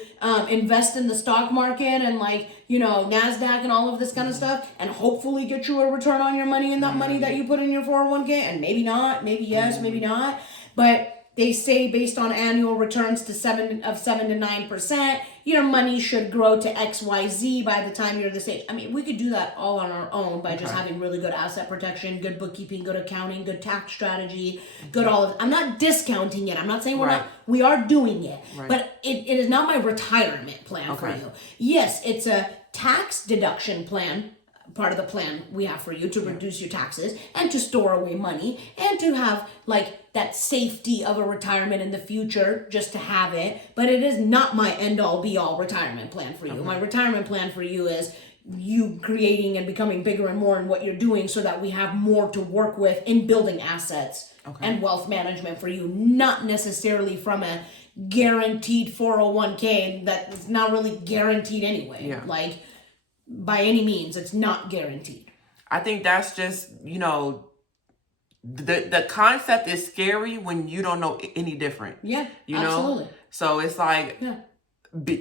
invest in the stock market and, like, NASDAQ and all of this kind of stuff, and hopefully get you a return on your money and that money that you put in your 401k, and maybe not, maybe yes, maybe not, but they say based on annual returns to 7 to 9%, your money should grow to XYZ by the time you're this age. I mean, we could do that all on our own by just having really good asset protection, good bookkeeping, good accounting, good tax strategy, good all of. I'm not discounting it. I'm not saying we're not. We are doing it, but it is not my retirement plan for you. Yes, it's a tax deduction plan. Part of the plan we have for you to reduce your taxes and to store away money and to have, like, that safety of a retirement in the future, just to have it. But it is not my end all be all retirement plan for you. My retirement plan for you is you creating and becoming bigger and more in what you're doing, so that we have more to work with in building assets and wealth management for you, not necessarily from a guaranteed 401k that is not really guaranteed anyway. Like, by any means, it's not guaranteed. I think that's just, the concept is scary when you don't know any different. Yeah, absolutely. So it's like,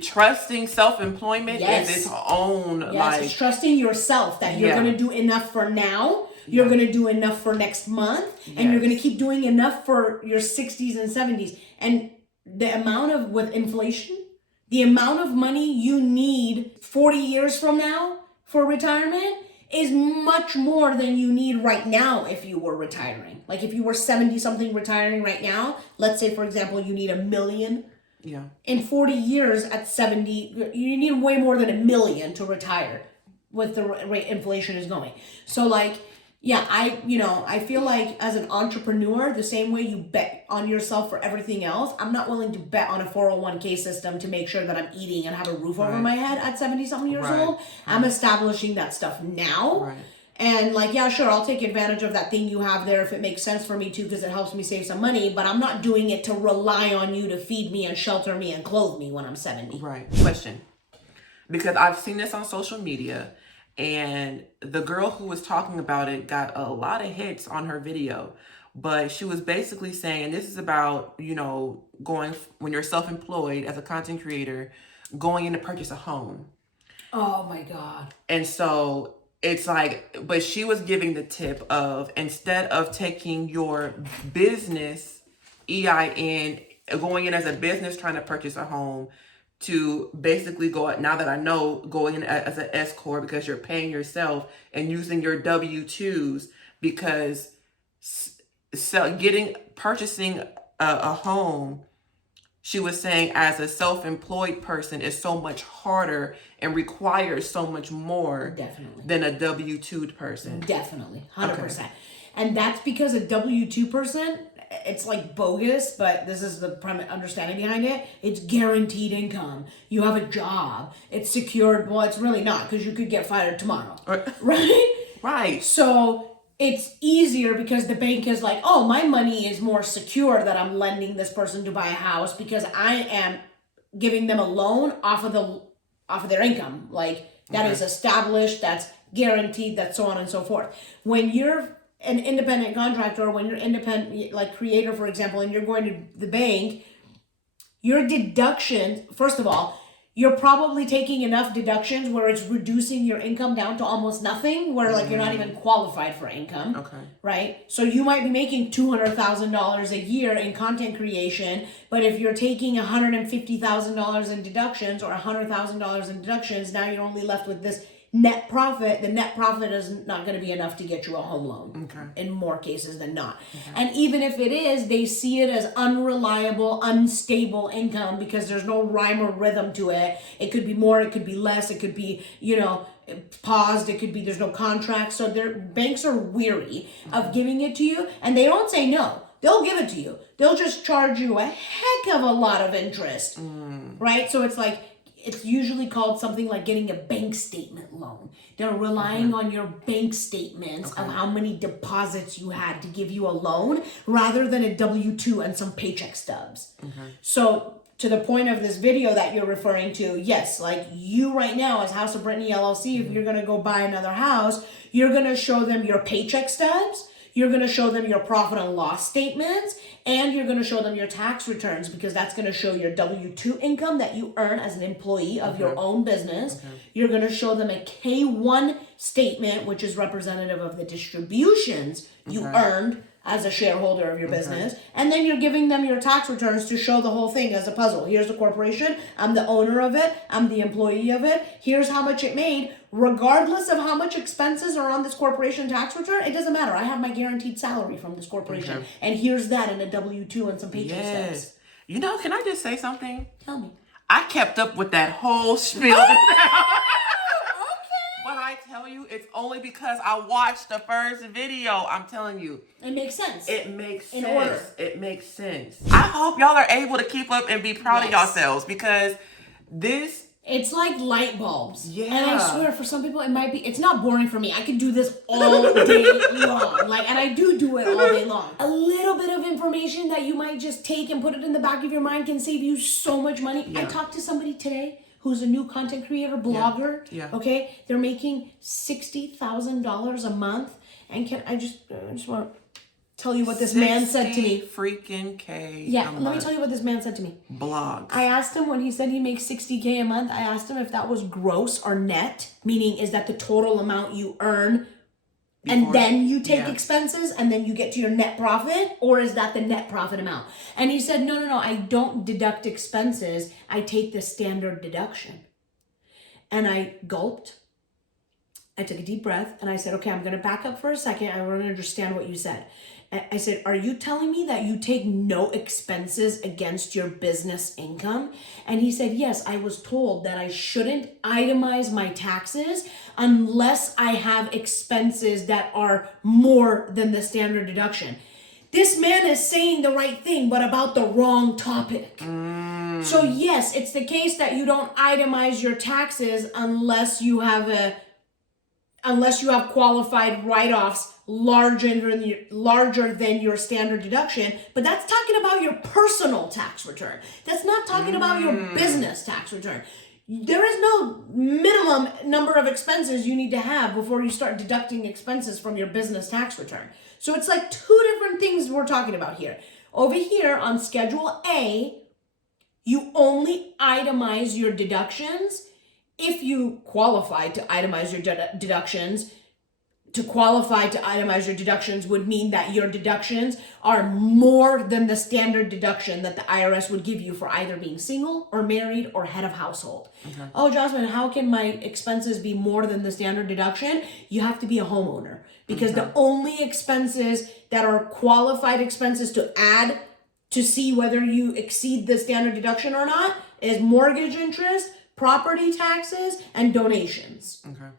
trusting self-employment is its own, it's trusting yourself that you're going to do enough for now, you're going to do enough for next month, and you're going to keep doing enough for your 60s and 70s. And the amount of, with inflation, the amount of money you need 40 years from now for retirement is much more than you need right now if you were retiring. Like, if you were 70-something retiring right now, let's say, for example, you need $1 million. Yeah. In 40 years at 70, you need way more than $1 million to retire with the rate inflation is going. So, like, I feel like as an entrepreneur, the same way you bet on yourself for everything else, I'm not willing to bet on a 401k system to make sure that I'm eating and have a roof over my head at 70-something years old. I'm establishing that stuff now. And, like, yeah, sure, I'll take advantage of that thing you have there if it makes sense for me to, because it helps me save some money, but I'm not doing it to rely on you to feed me and shelter me and clothe me when I'm 70. Right. Question. Because I've seen this on social media, and the girl who was talking about it got a lot of hits on her video. But she was basically saying, this is about, going when you're self-employed as a content creator, going in to purchase a home. Oh my God. And so it's like, but she was giving the tip of, instead of taking your business EIN, going in as a business trying to purchase a home, to basically go out, now that I know, going in as an S corp because you're paying yourself and using your W-2s, because purchasing a home, she was saying, as a self-employed person, is so much harder and requires so much more Definitely. than a W-2 person. Definitely. 100%. And that's because a W-2 person, it's like bogus, but this is the prime understanding behind it. It's guaranteed income. You have a job. It's secured. Well, it's really not, because you could get fired tomorrow. Right? Right. So it's easier because the bank is like, oh, my money is more secure that I'm lending this person to buy a house because I am giving them a loan off of their income. Like, that is established, that's guaranteed, that's so on and so forth. When you're an independent contractor, or when you're independent, like creator, for example, and you're going to the bank, your deductions, first of all, you're probably taking enough deductions where it's reducing your income down to almost nothing, where like you're not even qualified for income. Okay. Right? So you might be making $200,000 a year in content creation, but if you're taking $150,000 in deductions or $100,000 in deductions, now you're only left with this net profit. The net profit is not going to be enough to get you a home loan in more cases than not. And even if it is, they see it as unreliable, unstable income because there's no rhyme or rhythm to it. It could be more, it could be less, it could be, paused, it could be there's no contract. So their banks are weary of giving it to you, and they don't say no. They'll give it to you. They'll just charge you a heck of a lot of interest, right? So it's like, it's usually called something like getting a bank statement loan. They're relying on your bank statements of how many deposits you had to give you a loan, rather than a W-2 and some paycheck stubs. So to the point of this video that you're referring to, yes, like you right now as House of Britani LLC, if you're going to go buy another house, you're going to show them your paycheck stubs, you're going to show them your profit and loss statements, and you're going to show them your tax returns, because that's going to show your W-2 income that you earn as an employee of your own business. You're going to show them a K-1 statement, which is representative of the distributions you earned as a shareholder of your business. And then you're giving them your tax returns to show the whole thing as a puzzle. Here's the corporation. I'm the owner of it. I'm the employee of it. Here's how much it made. Regardless of how much expenses are on this corporation tax return, it doesn't matter. I have my guaranteed salary from this corporation. And here's that in a W-2 and some paycheck stubs. Can I just say something? Tell me. I kept up with that whole spiel. But I tell you, it's only because I watched the first video. I'm telling you. It makes sense. It makes sense. In order. It makes sense. I hope y'all are able to keep up and be proud of yourselves, because this... It's like light bulbs. Yeah. And I swear, for some people, it might be... It's not boring for me. I could do this all day long. And I do it all day long. A little bit of information that you might just take and put it in the back of your mind can save you so much money. I talked to somebody today who's a new content creator, blogger. Okay? They're making $60,000 a month. And I just want to tell you what this man said to me. Freaking K. Yeah, let me tell you what this man said to me. Blogs. I asked him, when he said he makes $60K a month, I asked him if that was gross or net, meaning is that the total amount you earn and then you take expenses and then you get to your net profit, or is that the net profit amount? And he said, no, I don't deduct expenses. I take the standard deduction. And I gulped. I took a deep breath and I said, okay, I'm going to back up for a second. I want to understand what you said. I said, are you telling me that you take no expenses against your business income? And he said, yes, I was told that I shouldn't itemize my taxes unless I have expenses that are more than the standard deduction. This man is saying the right thing, but about the wrong topic. So yes, it's the case that you don't itemize your taxes unless you have qualified write-offs larger than your standard deduction, but that's talking about your personal tax return. That's not talking about your business tax return. There is no minimum number of expenses you need to have before you start deducting expenses from your business tax return. So it's like two different things we're talking about here. Over here on Schedule A, You only itemize your deductions if you qualify to itemize your deductions. To qualify to itemize your deductions would mean that your deductions are more than the standard deduction that the IRS would give you for either being single or married or head of household. Okay. Oh, Jasmine, how can my expenses be more than the standard deduction? You have to be a homeowner, because the only expenses that are qualified expenses to add to see whether you exceed the standard deduction or not is mortgage interest, property taxes, and donations. Okay.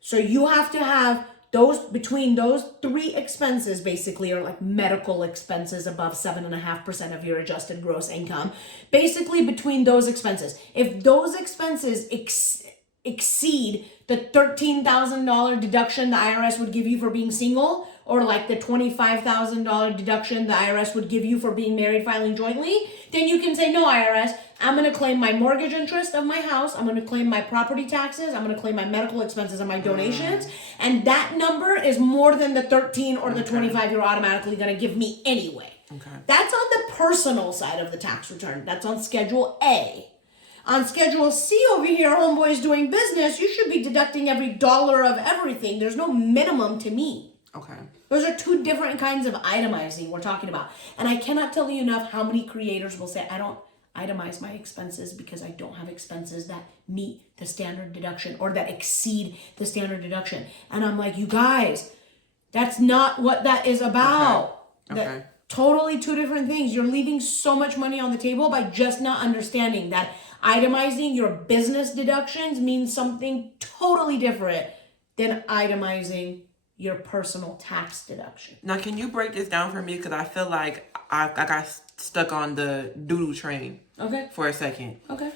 So you have to have those, between those three expenses basically are like medical expenses above 7.5% of your adjusted gross income. Basically between those expenses. If those expenses exceed the $13,000 deduction the IRS would give you for being single, or like the $25,000 deduction the IRS would give you for being married filing jointly, then you can say, no, IRS, I'm going to claim my mortgage interest of my house, I'm going to claim my property taxes, I'm going to claim my medical expenses and my donations, and that number is more than the 13 or the 25 you're automatically going to give me anyway. Okay. That's on the personal side of the tax return. That's on Schedule A. On Schedule C over here, homeboys doing business, you should be deducting every dollar of everything. There's no minimum to me. Okay. Those are two different kinds of itemizing we're talking about. And I cannot tell you enough how many creators will say, I don't itemize my expenses because I don't have expenses that meet the standard deduction or that exceed the standard deduction. And I'm like, you guys, that's not what that is about. Okay. Totally two different things. You're leaving so much money on the table by just not understanding that itemizing your business deductions means something totally different than itemizing your personal tax deduction. Now, can you break this down for me? Because I feel like I got stuck on the doodle train for a second. Okay.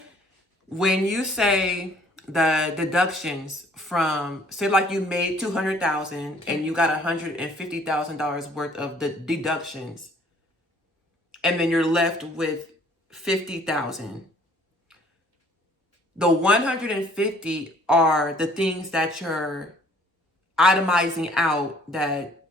When you say the deductions from, say like you made $200,000 and you got $150,000 worth of the deductions, and then you're left with $50,000. The 150 are the things that you're itemizing out that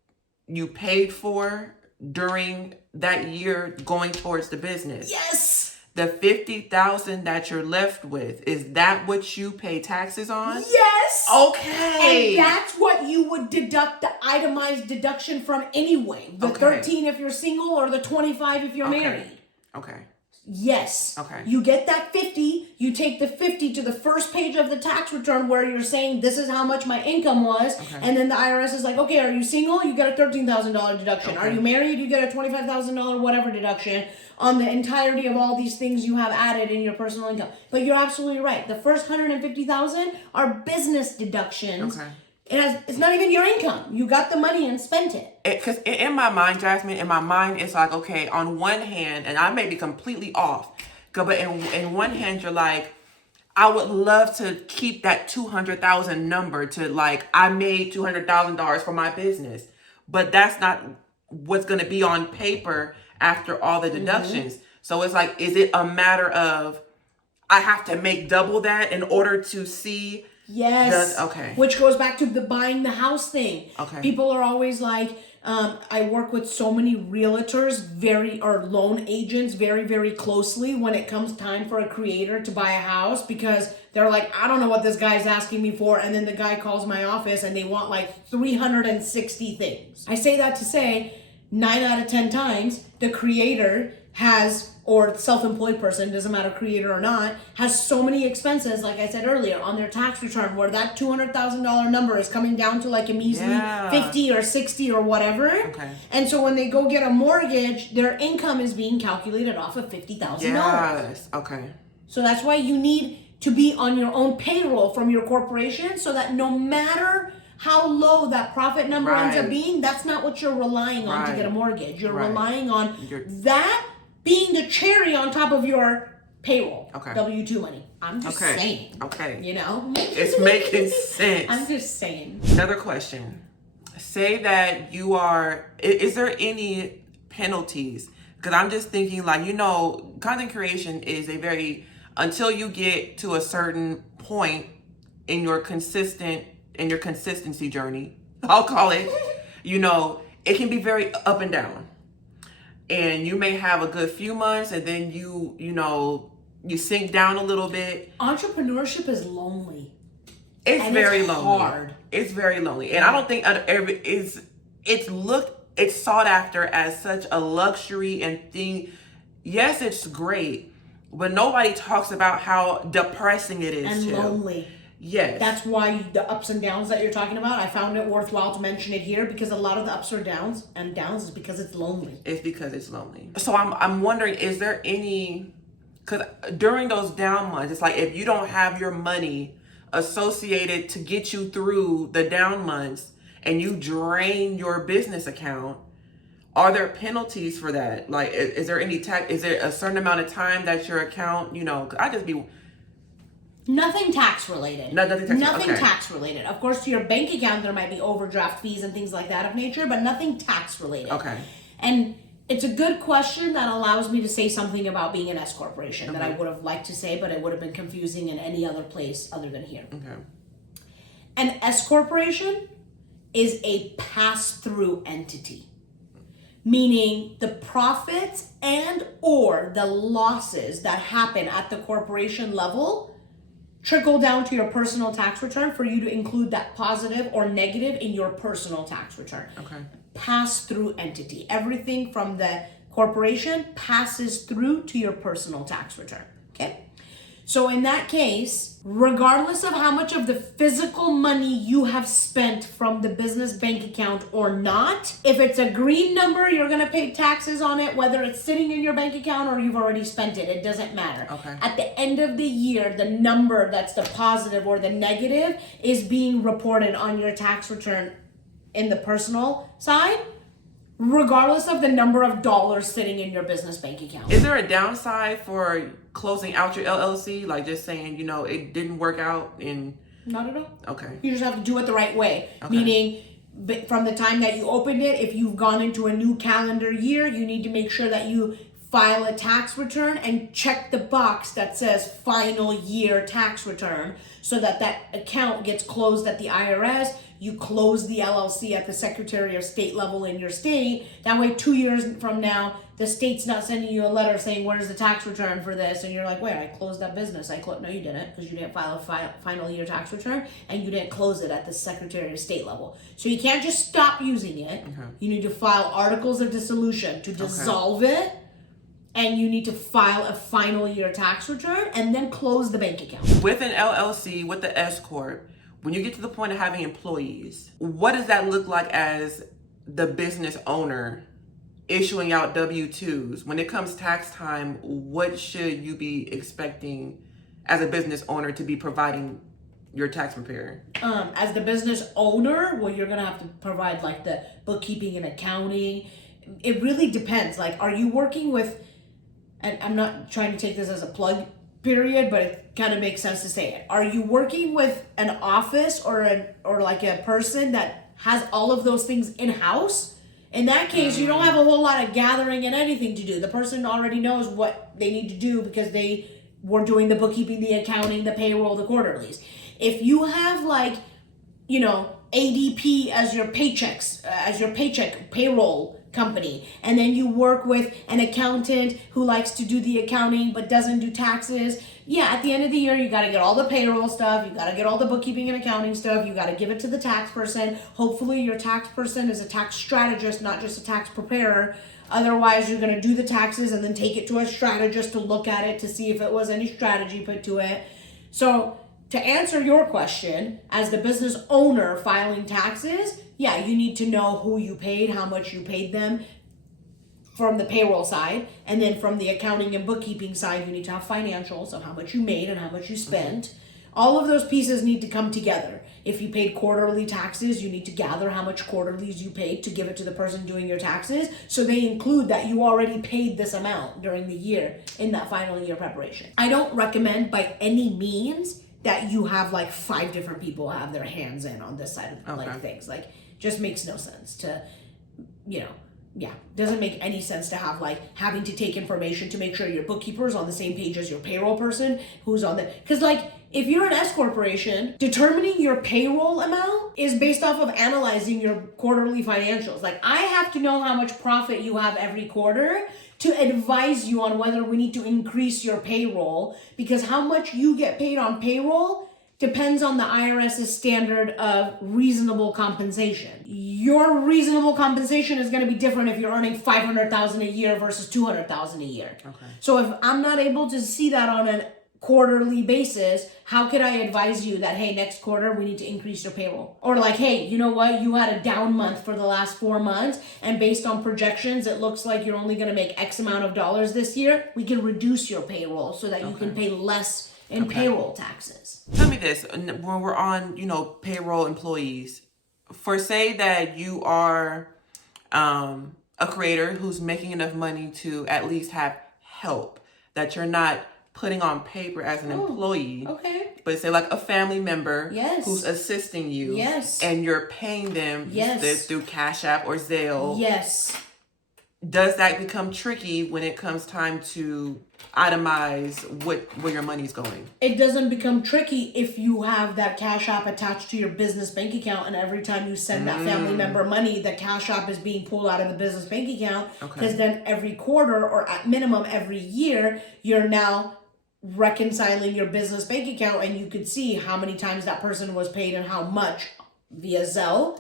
you paid for during that year going towards the business. Yes. The 50,000 that you're left with, is that what you pay taxes on? Yes. Okay. And that's what you would deduct the itemized deduction from anyway. The 13 if you're single or the 25 if you're married. Okay. Yes. Okay. You get that 50, you take the 50 to the first page of the tax return where you're saying this is how much my income was, and then the IRS is like, okay, are you single? You get a $13,000 deduction. Are you married? You get a $25,000 whatever deduction on the entirety of all these things you have added in your personal income. But you're absolutely right. The first $150,000 are business deductions. Okay. It's not even your income. You got the money and spent it. Because in my mind, Jasmine, it's like, okay, on one hand, and I may be completely off, but in one hand, you're like, I would love to keep that 200,000 number to like, I made $200,000 for my business. But that's not what's going to be on paper after all the deductions. So it's like, is it a matter of, I have to make double that in order to see? Yes. Which goes back to the buying the house thing. Okay. People are always like, I work with so many realtors, or loan agents very, very closely when it comes time for a creator to buy a house, because they're like, I don't know what this guy's asking me for. And then the guy calls my office and they want like 360 things. I say that to say 9 out of 10 times the creator has, or self-employed person, doesn't matter creator or not, has so many expenses, like I said earlier, on their tax return where that $200,000 number is coming down to like a measly 50 or 60 or whatever. Okay. And so when they go get a mortgage, their income is being calculated off of $50,000. Yes. Okay. So that's why you need to be on your own payroll from your corporation, so that no matter how low that profit number ends up being, that's not what you're relying on to get a mortgage. You're relying on that being the cherry on top of your payroll. Okay. W-2 money. I'm just saying. Okay. You know? It's making sense. I'm just saying. Another question. Say that you are, is there any penalties? Because I'm just thinking, like, you know, content creation is a very, until you get to a certain point in your consistency journey, I'll call it, you know, it can be very up and down. And you may have a good few months, and then you know, you sink down a little bit. Entrepreneurship is lonely. It's And very it's lonely. hard. It's very lonely. And I don't think it's sought after as such a luxury and thing. Yes, it's great, but nobody talks about how depressing it is And too. lonely. Yes. That's why the ups and downs that you're talking about, I found it worthwhile to mention it here, because a lot of the ups or downs is because it's lonely. It's because it's lonely. So I'm wondering, is there any, because during those down months, it's like if you don't have your money associated to get you through the down months and you drain your business account, are there penalties for that? Like, is there any tax? Is there a certain amount of time that your account, I just be... Nothing tax related. Nothing tax related. Of course, to your bank account, there might be overdraft fees and things like that of nature, but nothing tax related. Okay. And it's a good question that allows me to say something about being an S corporation that I would have liked to say, but it would have been confusing in any other place other than here. Okay. An S corporation is a pass-through entity, meaning the profits and or the losses that happen at the corporation level trickle down to your personal tax return for you to include that positive or negative in your personal tax return. Okay. Pass-through entity. Everything from the corporation passes through to your personal tax return. Okay? So in that case, regardless of how much of the physical money you have spent from the business bank account or not, if it's a green number, you're going to pay taxes on it, whether it's sitting in your bank account or you've already spent it. It doesn't matter. Okay. At the end of the year, the number that's the positive or the negative is being reported on your tax return in the personal side, regardless of the number of dollars sitting in your business bank account. Is there a downside for closing out your LLC? Like just saying, it didn't work out in... Not at all. Okay. You just have to do it the right way. Okay. Meaning, from the time that you opened it, if you've gone into a new calendar year, you need to make sure that you file a tax return and check the box that says final year tax return so that that account gets closed at the IRS. You close the LLC at the Secretary of State level in your state. That way, 2 years from now, the state's not sending you a letter saying, where's the tax return for this? And you're like, wait, I closed that business. No, you didn't, because you didn't file a final year tax return and you didn't close it at the Secretary of State level. So you can't just stop using it. Okay. You need to file articles of dissolution to dissolve it. And you need to file a final year tax return and then close the bank account. With an LLC, with the S Corp, when you get to the point of having employees, what does that look like as the business owner issuing out W-2s? When it comes tax time, what should you be expecting as a business owner to be providing your tax preparer? As the business owner, well, you're going to have to provide like the bookkeeping and accounting. It really depends. Like, are you working with, and I'm not trying to take this as a plug, period, but it kind of makes sense to say it. Are you working with an office or like a person that has all of those things in-house? In that case, you don't have a whole lot of gathering and anything to do. The person already knows what they need to do because they were doing the bookkeeping, the accounting, the payroll, the quarterlies. If you have ADP as your paycheck payroll company, and then you work with an accountant who likes to do the accounting but doesn't do taxes, at the end of the year, you got to get all the payroll stuff, you got to get all the bookkeeping and accounting stuff, you got to give it to the tax person. Hopefully your tax person is a tax strategist, not just a tax preparer. Otherwise, you're going to do the taxes and then take it to a strategist to look at it to see if it was any strategy put to it. So to answer your question, as the business owner filing taxes, you need to know who you paid, how much you paid them from the payroll side. And then from the accounting and bookkeeping side, you need to have financials of how much you made and how much you spent. All of those pieces need to come together. If you paid quarterly taxes, you need to gather how much quarterlies you paid to give it to the person doing your taxes. So they include that you already paid this amount during the year in that final year preparation. I don't recommend by any means that you have like 5 different people have their hands in on this side of like things. Like, just makes no sense to, doesn't make any sense to have like having to take information to make sure your bookkeeper is on the same page as your payroll person who's on the, because like If you're an S corporation, determining your payroll amount is based off of analyzing your quarterly financials. Like, I have to know how much profit you have every quarter to advise you on whether we need to increase your payroll, because how much you get paid on payroll depends on the IRS's standard of reasonable compensation. Your reasonable compensation is going to be different if you're earning $500,000 a year versus $200,000 a year. Okay. So if I'm not able to see that on a quarterly basis, how could I advise you that, hey, next quarter we need to increase your payroll? Or like, hey, you know what, you had a down month for the last 4 months, and based on projections it looks like you're only going to make X amount of dollars this year. We can reduce your payroll so that you can pay less in payroll taxes. Tell me this, when we're on, payroll employees, for say that you are a creator who's making enough money to at least have help, that you're not putting on paper as an employee, but say like a family member who's assisting you, and you're paying them through Cash App or Zelle. Does that become tricky when it comes time to itemize where your money's going? It doesn't become tricky if you have that Cash App attached to your business bank account, and every time you send that family member money, the Cash App is being pulled out of the business bank account, because then every quarter, or at minimum every year, you're now reconciling your business bank account, and you could see how many times that person was paid and how much via Zelle.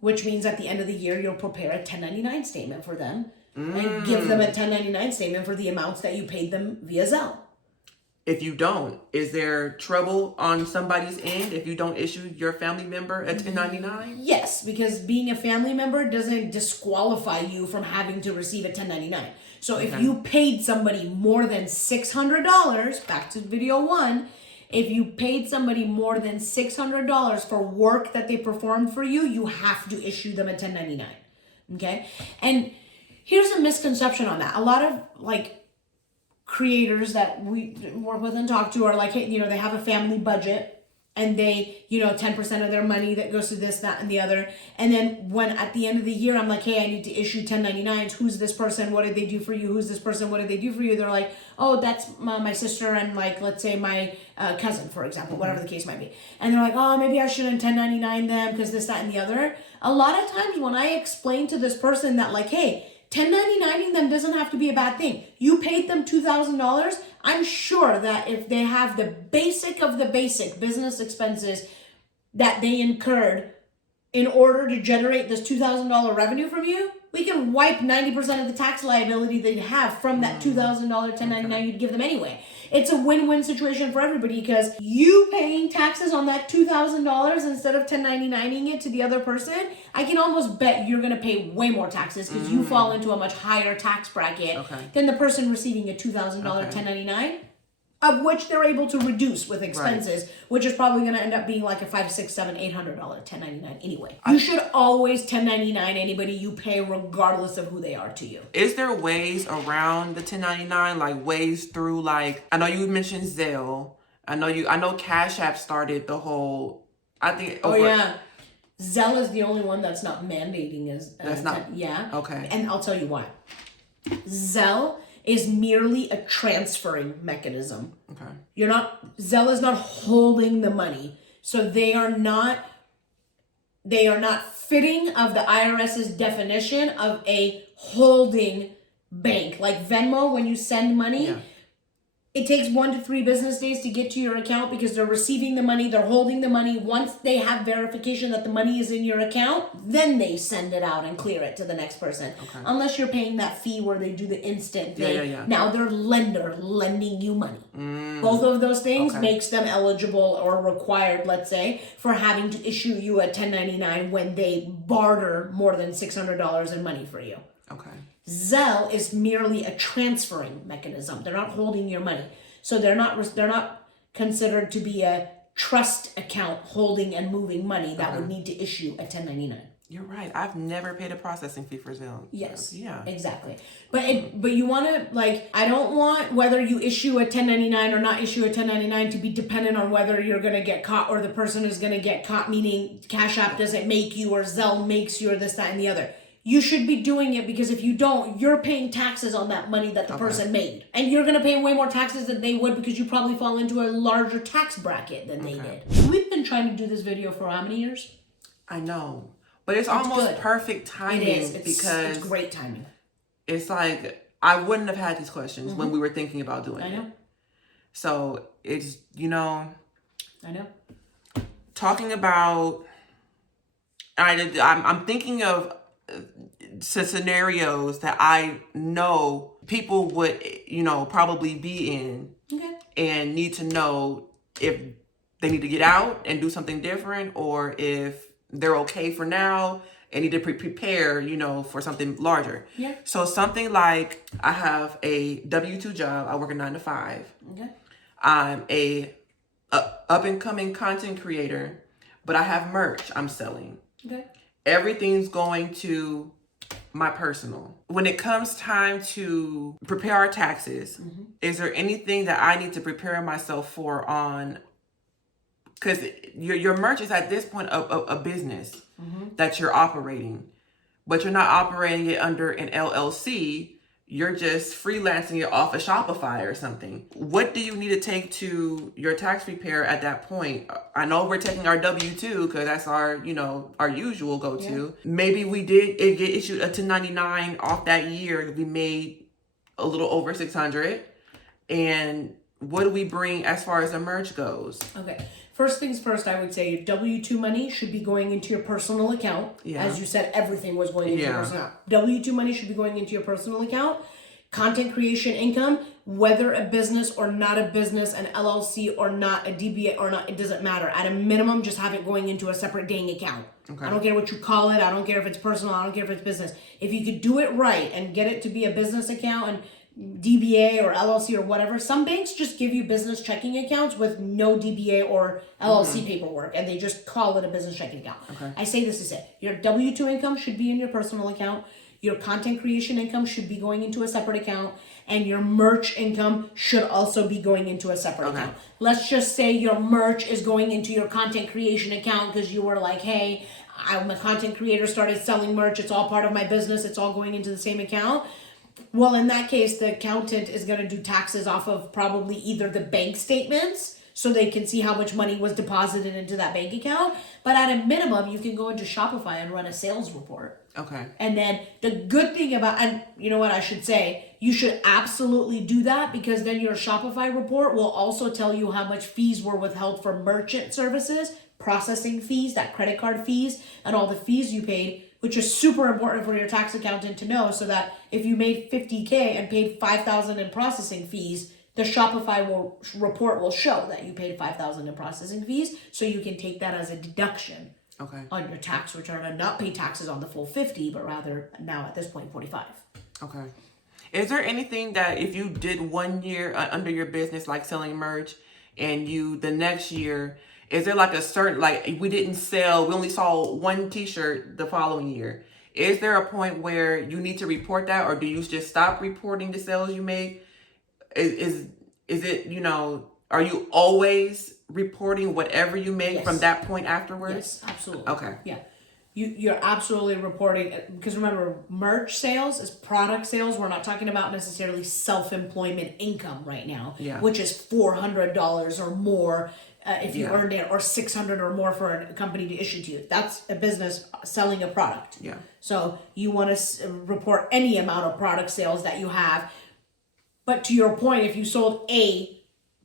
Which means at the end of the year, you'll prepare a 1099 statement for them and give them a 1099 statement for the amounts that you paid them via Zelle. If you don't, is there trouble on somebody's end if you don't issue your family member a 1099? Yes, because being a family member doesn't disqualify you from having to receive a 1099. So if you paid somebody more than $600, back to video 1, if you paid somebody more than $600 for work that they performed for you, you have to issue them a 1099. Okay? And here's a misconception on that. A lot of creators that we work with and talk to are like, hey, they have a family budget, and they, 10% of their money that goes to this, that, and the other. And then when at the end of the year, I'm like, hey, I need to issue 1099s. Who's this person? What did they do for you? Who's this person? What did they do for you? They're like, oh, that's my sister and let's say my cousin, for example, whatever the case might be. And they're like, oh, maybe I shouldn't 1099 them because this, that, and the other. A lot of times when I explain to this person that hey, 1099ing them doesn't have to be a bad thing. You paid them $2,000. I'm sure that if they have the basic of the basic business expenses that they incurred in order to generate this $2,000 revenue from you, we can wipe 90% of the tax liability they have from that $2,000 1099 you'd give them anyway. It's a win-win situation for everybody, because you paying taxes on that $2,000 instead of 1099ing it to the other person, I can almost bet you're going to pay way more taxes, because you fall into a much higher tax bracket than the person receiving a $2,000 1099, of which they're able to reduce with expenses, which is probably going to end up being like a $500, $600, $700, $800 1099 anyway. You should always 1099 anybody you pay, regardless of who they are to you. Is there ways around the 1099, like ways through, I know you mentioned Zelle. I know Cash App started the whole, I think. Zelle is the only one that's not mandating that's not. Okay. And I'll tell you why. Zelle is merely a transferring mechanism. Zelle is not holding the money. So they are not fitting of the IRS's definition of a holding bank. Like Venmo, when you send money, it takes 1 to 3 business days to get to your account, because they're receiving the money, they're holding the money. Once they have verification that the money is in your account, then they send it out and clear it to the next person. Unless you're paying that fee where they do the instant thing. Now they're lending you money. Both of those things makes them eligible or required, let's say, for having to issue you a 1099 when they barter more than $600 in money for you. Zelle is merely a transferring mechanism. They're not holding your money. So they're not considered to be a trust account holding and moving money that would need to issue a 1099. You're right. I've never paid a processing fee for Zelle. Yes. Yeah. Exactly. But you want to, I don't want whether you issue a 1099 or not issue a 1099 to be dependent on whether you're going to get caught or the person is going to get caught, meaning Cash App doesn't make you or Zelle makes you or this, that, and the other. You should be doing it because if you don't, you're paying taxes on that money that the person made. And you're going to pay way more taxes than they would because you probably fall into a larger tax bracket than they did. We've been trying to do this video for how many years? I know. But it's almost good. Perfect timing. It is. Because it's great timing. It's like, I wouldn't have had these questions when we were thinking about doing it. I know. So it's, I know. Talking about, I'm thinking of scenarios that I know people would, probably be in and need to know if they need to get out and do something different, or if they're okay for now and need to prepare, for something larger. Yeah. So something like, I have a W-2 job. I work a 9 to 5. Okay. I'm a up-and-coming content creator, but I have merch I'm selling. Okay. Everything's going to my personal. When it comes time to prepare our taxes, is there anything that I need to prepare myself for on, because your merch is at this point a business that you're operating, but you're not operating it under an LLC. You're just freelancing it off of Shopify or something. What do you need to take to your tax prepare at that point? I know we're taking our W-2 because that's our, our usual go-to. Yeah. Maybe we did get issued a 1099 off that year. We made a little over 600. And what do we bring as far as the merch goes? Okay. First things first, I would say your W-2 money should be going into your personal account. Yeah. As you said, everything was going into your personal account. W-2 money should be going into your personal account. Content creation income, whether a business or not a business, an LLC or not, a DBA or not, it doesn't matter. At a minimum, just have it going into a separate dang account. Okay. I don't care what you call it. I don't care if it's personal. I don't care if it's business. If you could do it right and get it to be a business account and DBA or LLC or whatever. Some banks just give you business checking accounts with no DBA or LLC paperwork, and they just call it a business checking account. Okay. I say this to say, your W-2 income should be in your personal account, your content creation income should be going into a separate account, and your merch income should also be going into a separate account. Let's just say your merch is going into your content creation account because you were like, hey, I'm a content creator, started selling merch, it's all part of my business, it's all going into the same account. Well, in that case, the accountant is going to do taxes off of probably either the bank statements so they can see how much money was deposited into that bank account. But at a minimum, you can go into Shopify and run a sales report. Okay. And then the good thing about, and you know what I should say, you should absolutely do that because then your Shopify report will also tell you how much fees were withheld for merchant services, processing fees, that credit card fees, and all the fees you paid, which is super important for your tax accountant to know, so that if you made $50K and paid $5,000 in processing fees, the Shopify report will show that you paid $5,000 in processing fees, so you can take that as a deduction on your tax return and not pay taxes on the full 50, but rather now at this point 45. Okay. Is there anything that if you did 1 year under your business, like selling merch, and the next year, is there like a certain, like we only saw one t-shirt the following year. Is there a point where you need to report that, or do you just stop reporting the sales you make? Is it, are you always reporting whatever you make from that point afterwards? Yes, absolutely. Okay. Yeah. You're absolutely reporting, because remember, merch sales is product sales. We're not talking about necessarily self-employment income right now, which is $400 or more if you earned it, or $600 or more for a company to issue to you. That's a business selling a product. Yeah. So you want to report any amount of product sales that you have. But to your point, if you sold a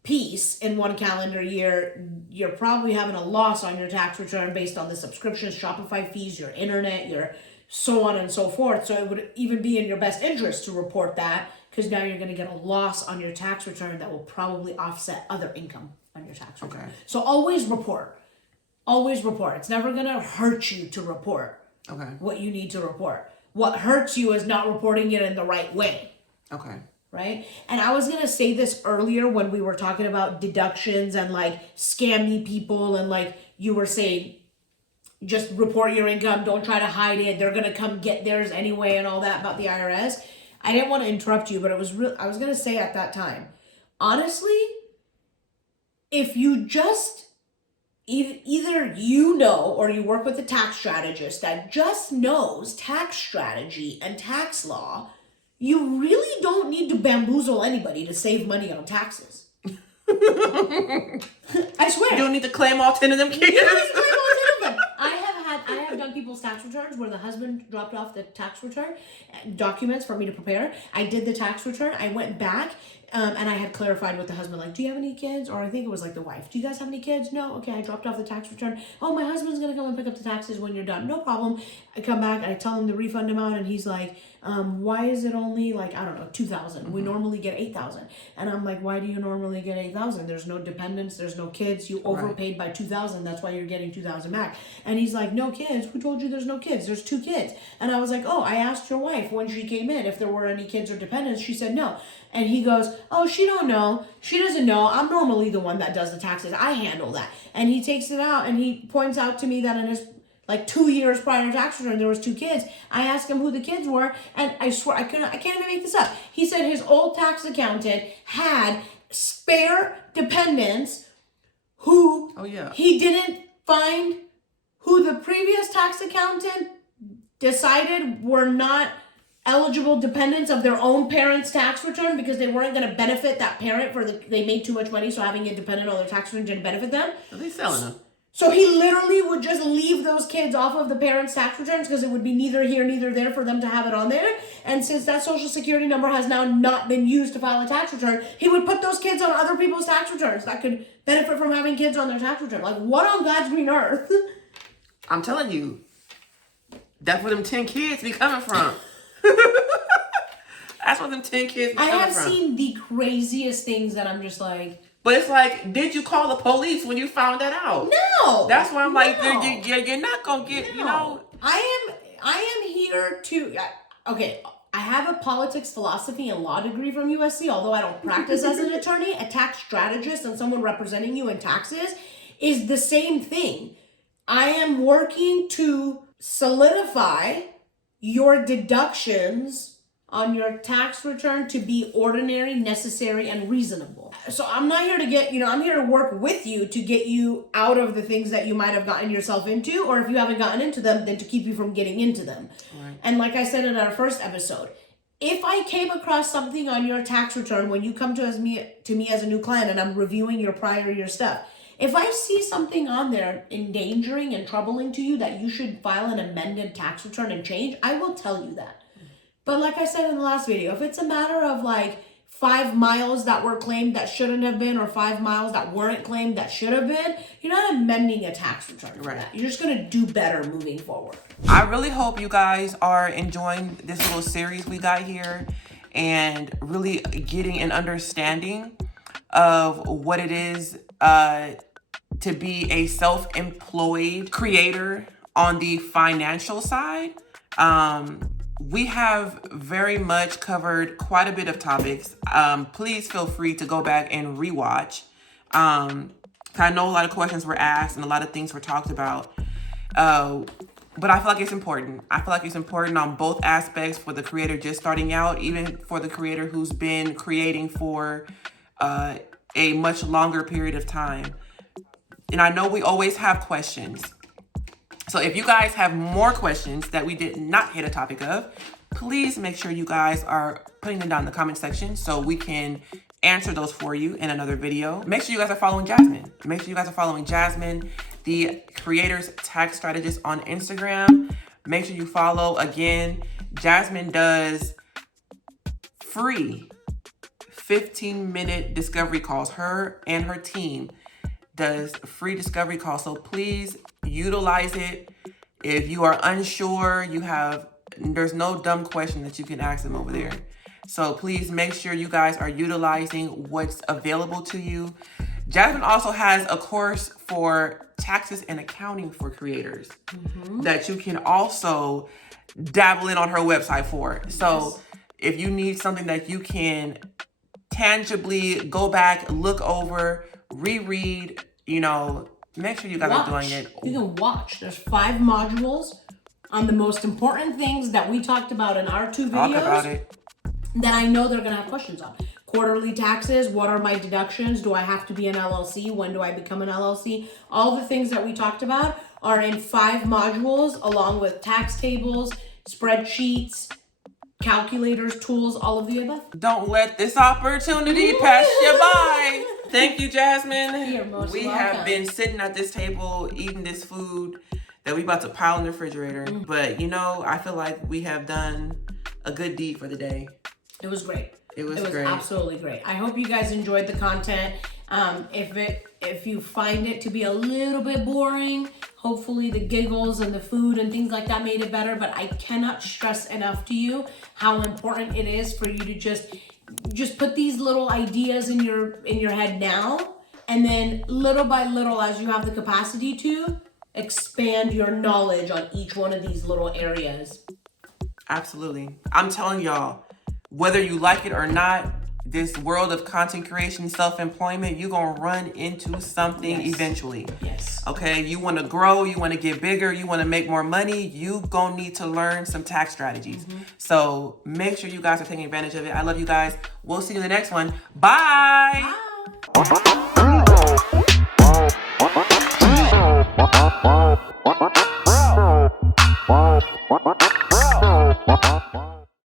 piece in one calendar year, you're probably having a loss on your tax return based on the subscriptions, Shopify fees, your internet, your so on and so forth. So it would even be in your best interest to report that, because now you're going to get a loss on your tax return that will probably offset other income on your tax return. Okay. So always report. Always report. It's never going to hurt you to report what you need to report. What hurts you is not reporting it in the right way. Okay. Right? And I was going to say this earlier when we were talking about deductions and like scammy people, and like you were saying, just report your income, don't try to hide it, they're going to come get theirs anyway and all that about the IRS. I didn't want to interrupt you, but I was going to say at that time, honestly, if you just either you know or you work with a tax strategist that just knows tax strategy and tax law, you really don't need to bamboozle anybody to save money on taxes. I swear. You don't need to claim all 10 of them kids. You don't need to claim all 10 of them. I have done people's tax returns where the husband dropped off the tax return documents for me to prepare. I did the tax return. I went back and I had clarified with the husband, like, do you have any kids? Or I think it was like the wife. Do you guys have any kids? No. Okay, I dropped off the tax return. Oh, my husband's going to come and pick up the taxes when you're done. No problem. I come back, I tell him the refund amount, and he's like, why is it only like, I don't know, $2,000? We normally get $8,000. And I'm like, why do you normally get $8,000? There's no dependents, there's no kids. You overpaid by $2,000. That's why you're getting $2,000 back. And he's like, no kids. Who told you there's no kids? There's 2 kids. And I was like, oh, I asked your wife when she came in if there were any kids or dependents. She said no. And he goes, oh, she don't know. She doesn't know. I'm normally the one that does the taxes. I handle that. And he takes it out and he points out to me that in his like 2 years prior to tax return, there was 2 kids. I asked him who the kids were, and I swear I can't even make this up. He said his old tax accountant had spare dependents who he didn't find, who the previous tax accountant decided were not eligible dependents of their own parents' tax return because they weren't going to benefit that parent they made too much money, so having a dependent on their tax return didn't benefit them. Are they selling them? So he literally would just leave those kids off of the parents' tax returns because it would be neither here, neither there for them to have it on there. And since that social security number has now not been used to file a tax return, he would put those kids on other people's tax returns that could benefit from having kids on their tax return. Like, what on God's green earth? I'm telling you, that's where them 10 kids be coming from. That's where them 10 kids be coming from. I have seen the craziest things that I'm just like... But it's like, did you call the police when you found that out? No. That's why I'm like, you're not going to get, you know. I am here to, okay, I have a politics philosophy and law degree from USC, although I don't practice as an attorney. A tax strategist and someone representing you in taxes is the same thing. I am working to solidify your deductions on your tax return to be ordinary, necessary, and reasonable. So I'm not here to get, I'm here to work with you to get you out of the things that you might have gotten yourself into, or if you haven't gotten into them, then to keep you from getting into them. Right. And like I said in our first episode, if I came across something on your tax return when you come to me as a new client and I'm reviewing your prior year stuff, if I see something on there endangering and troubling to you that you should file an amended tax return and change, I will tell you that. But like I said in the last video, if it's a matter of like 5 miles that were claimed that shouldn't have been, or 5 miles that weren't claimed that should have been, you're not amending a tax return for that. You're just going to do better moving forward. I really hope you guys are enjoying this little series we got here and really getting an understanding of what it is to be a self-employed creator on the financial side. We have very much covered quite a bit of topics. Please feel free to go back and rewatch. I know a lot of questions were asked and a lot of things were talked about. But I feel like it's important. I feel like it's important on both aspects, for the creator just starting out, even for the creator who's been creating for a much longer period of time. And I know we always have questions. So if you guys have more questions that we did not hit a topic of, please make sure you guys are putting them down in the comment section so we can answer those for you in another video. Make sure you guys are following Jasmine. Make sure you guys are following Jasmine, the Creators Tax Strategist, on Instagram. Make sure you follow. Again, Jasmine does free 15-minute discovery calls. Her and her team does free discovery calls. So please utilize it. If you are unsure, there's no dumb question that you can ask them over there. So please make sure you guys are utilizing what's available to you. Jasmine also has a course for taxes and accounting for creators that you can also dabble in on her website for. So if you need something that you can tangibly go back, look over, reread, make sure you guys are doing it. You can watch. There's 5 modules on the most important things that we talked about in our 2 videos. Talk about it. That I know they're going to have questions on. quarterly taxes, what are my deductions, do I have to be an LLC, when do I become an LLC? All the things that we talked about are in 5 modules, along with tax tables, spreadsheets, calculators, tools, all of the above. Don't let this opportunity pass you by. Thank you, Jasmine. You're most we welcome. have been sitting at this table eating this food that we about to pile in the refrigerator. But you know, I feel like we have done a good deed for the day. It was great. It was great. Absolutely great. I hope you guys enjoyed the content. If you find it to be a little bit boring, hopefully the giggles and the food and things like that made it better. But I cannot stress enough to you how important it is for you to just put these little ideas in your head now, and then little by little, as you have the capacity to, expand your knowledge on each one of these little areas. Absolutely. I'm telling y'all, whether you like it or not, this world of content creation, self-employment, you're going to run into something eventually. Yes. Okay? You want to grow, you want to get bigger, you want to make more money, you going to need to learn some tax strategies. So make sure you guys are taking advantage of it. I love you guys. We'll see you in the next one. Bye. Bye.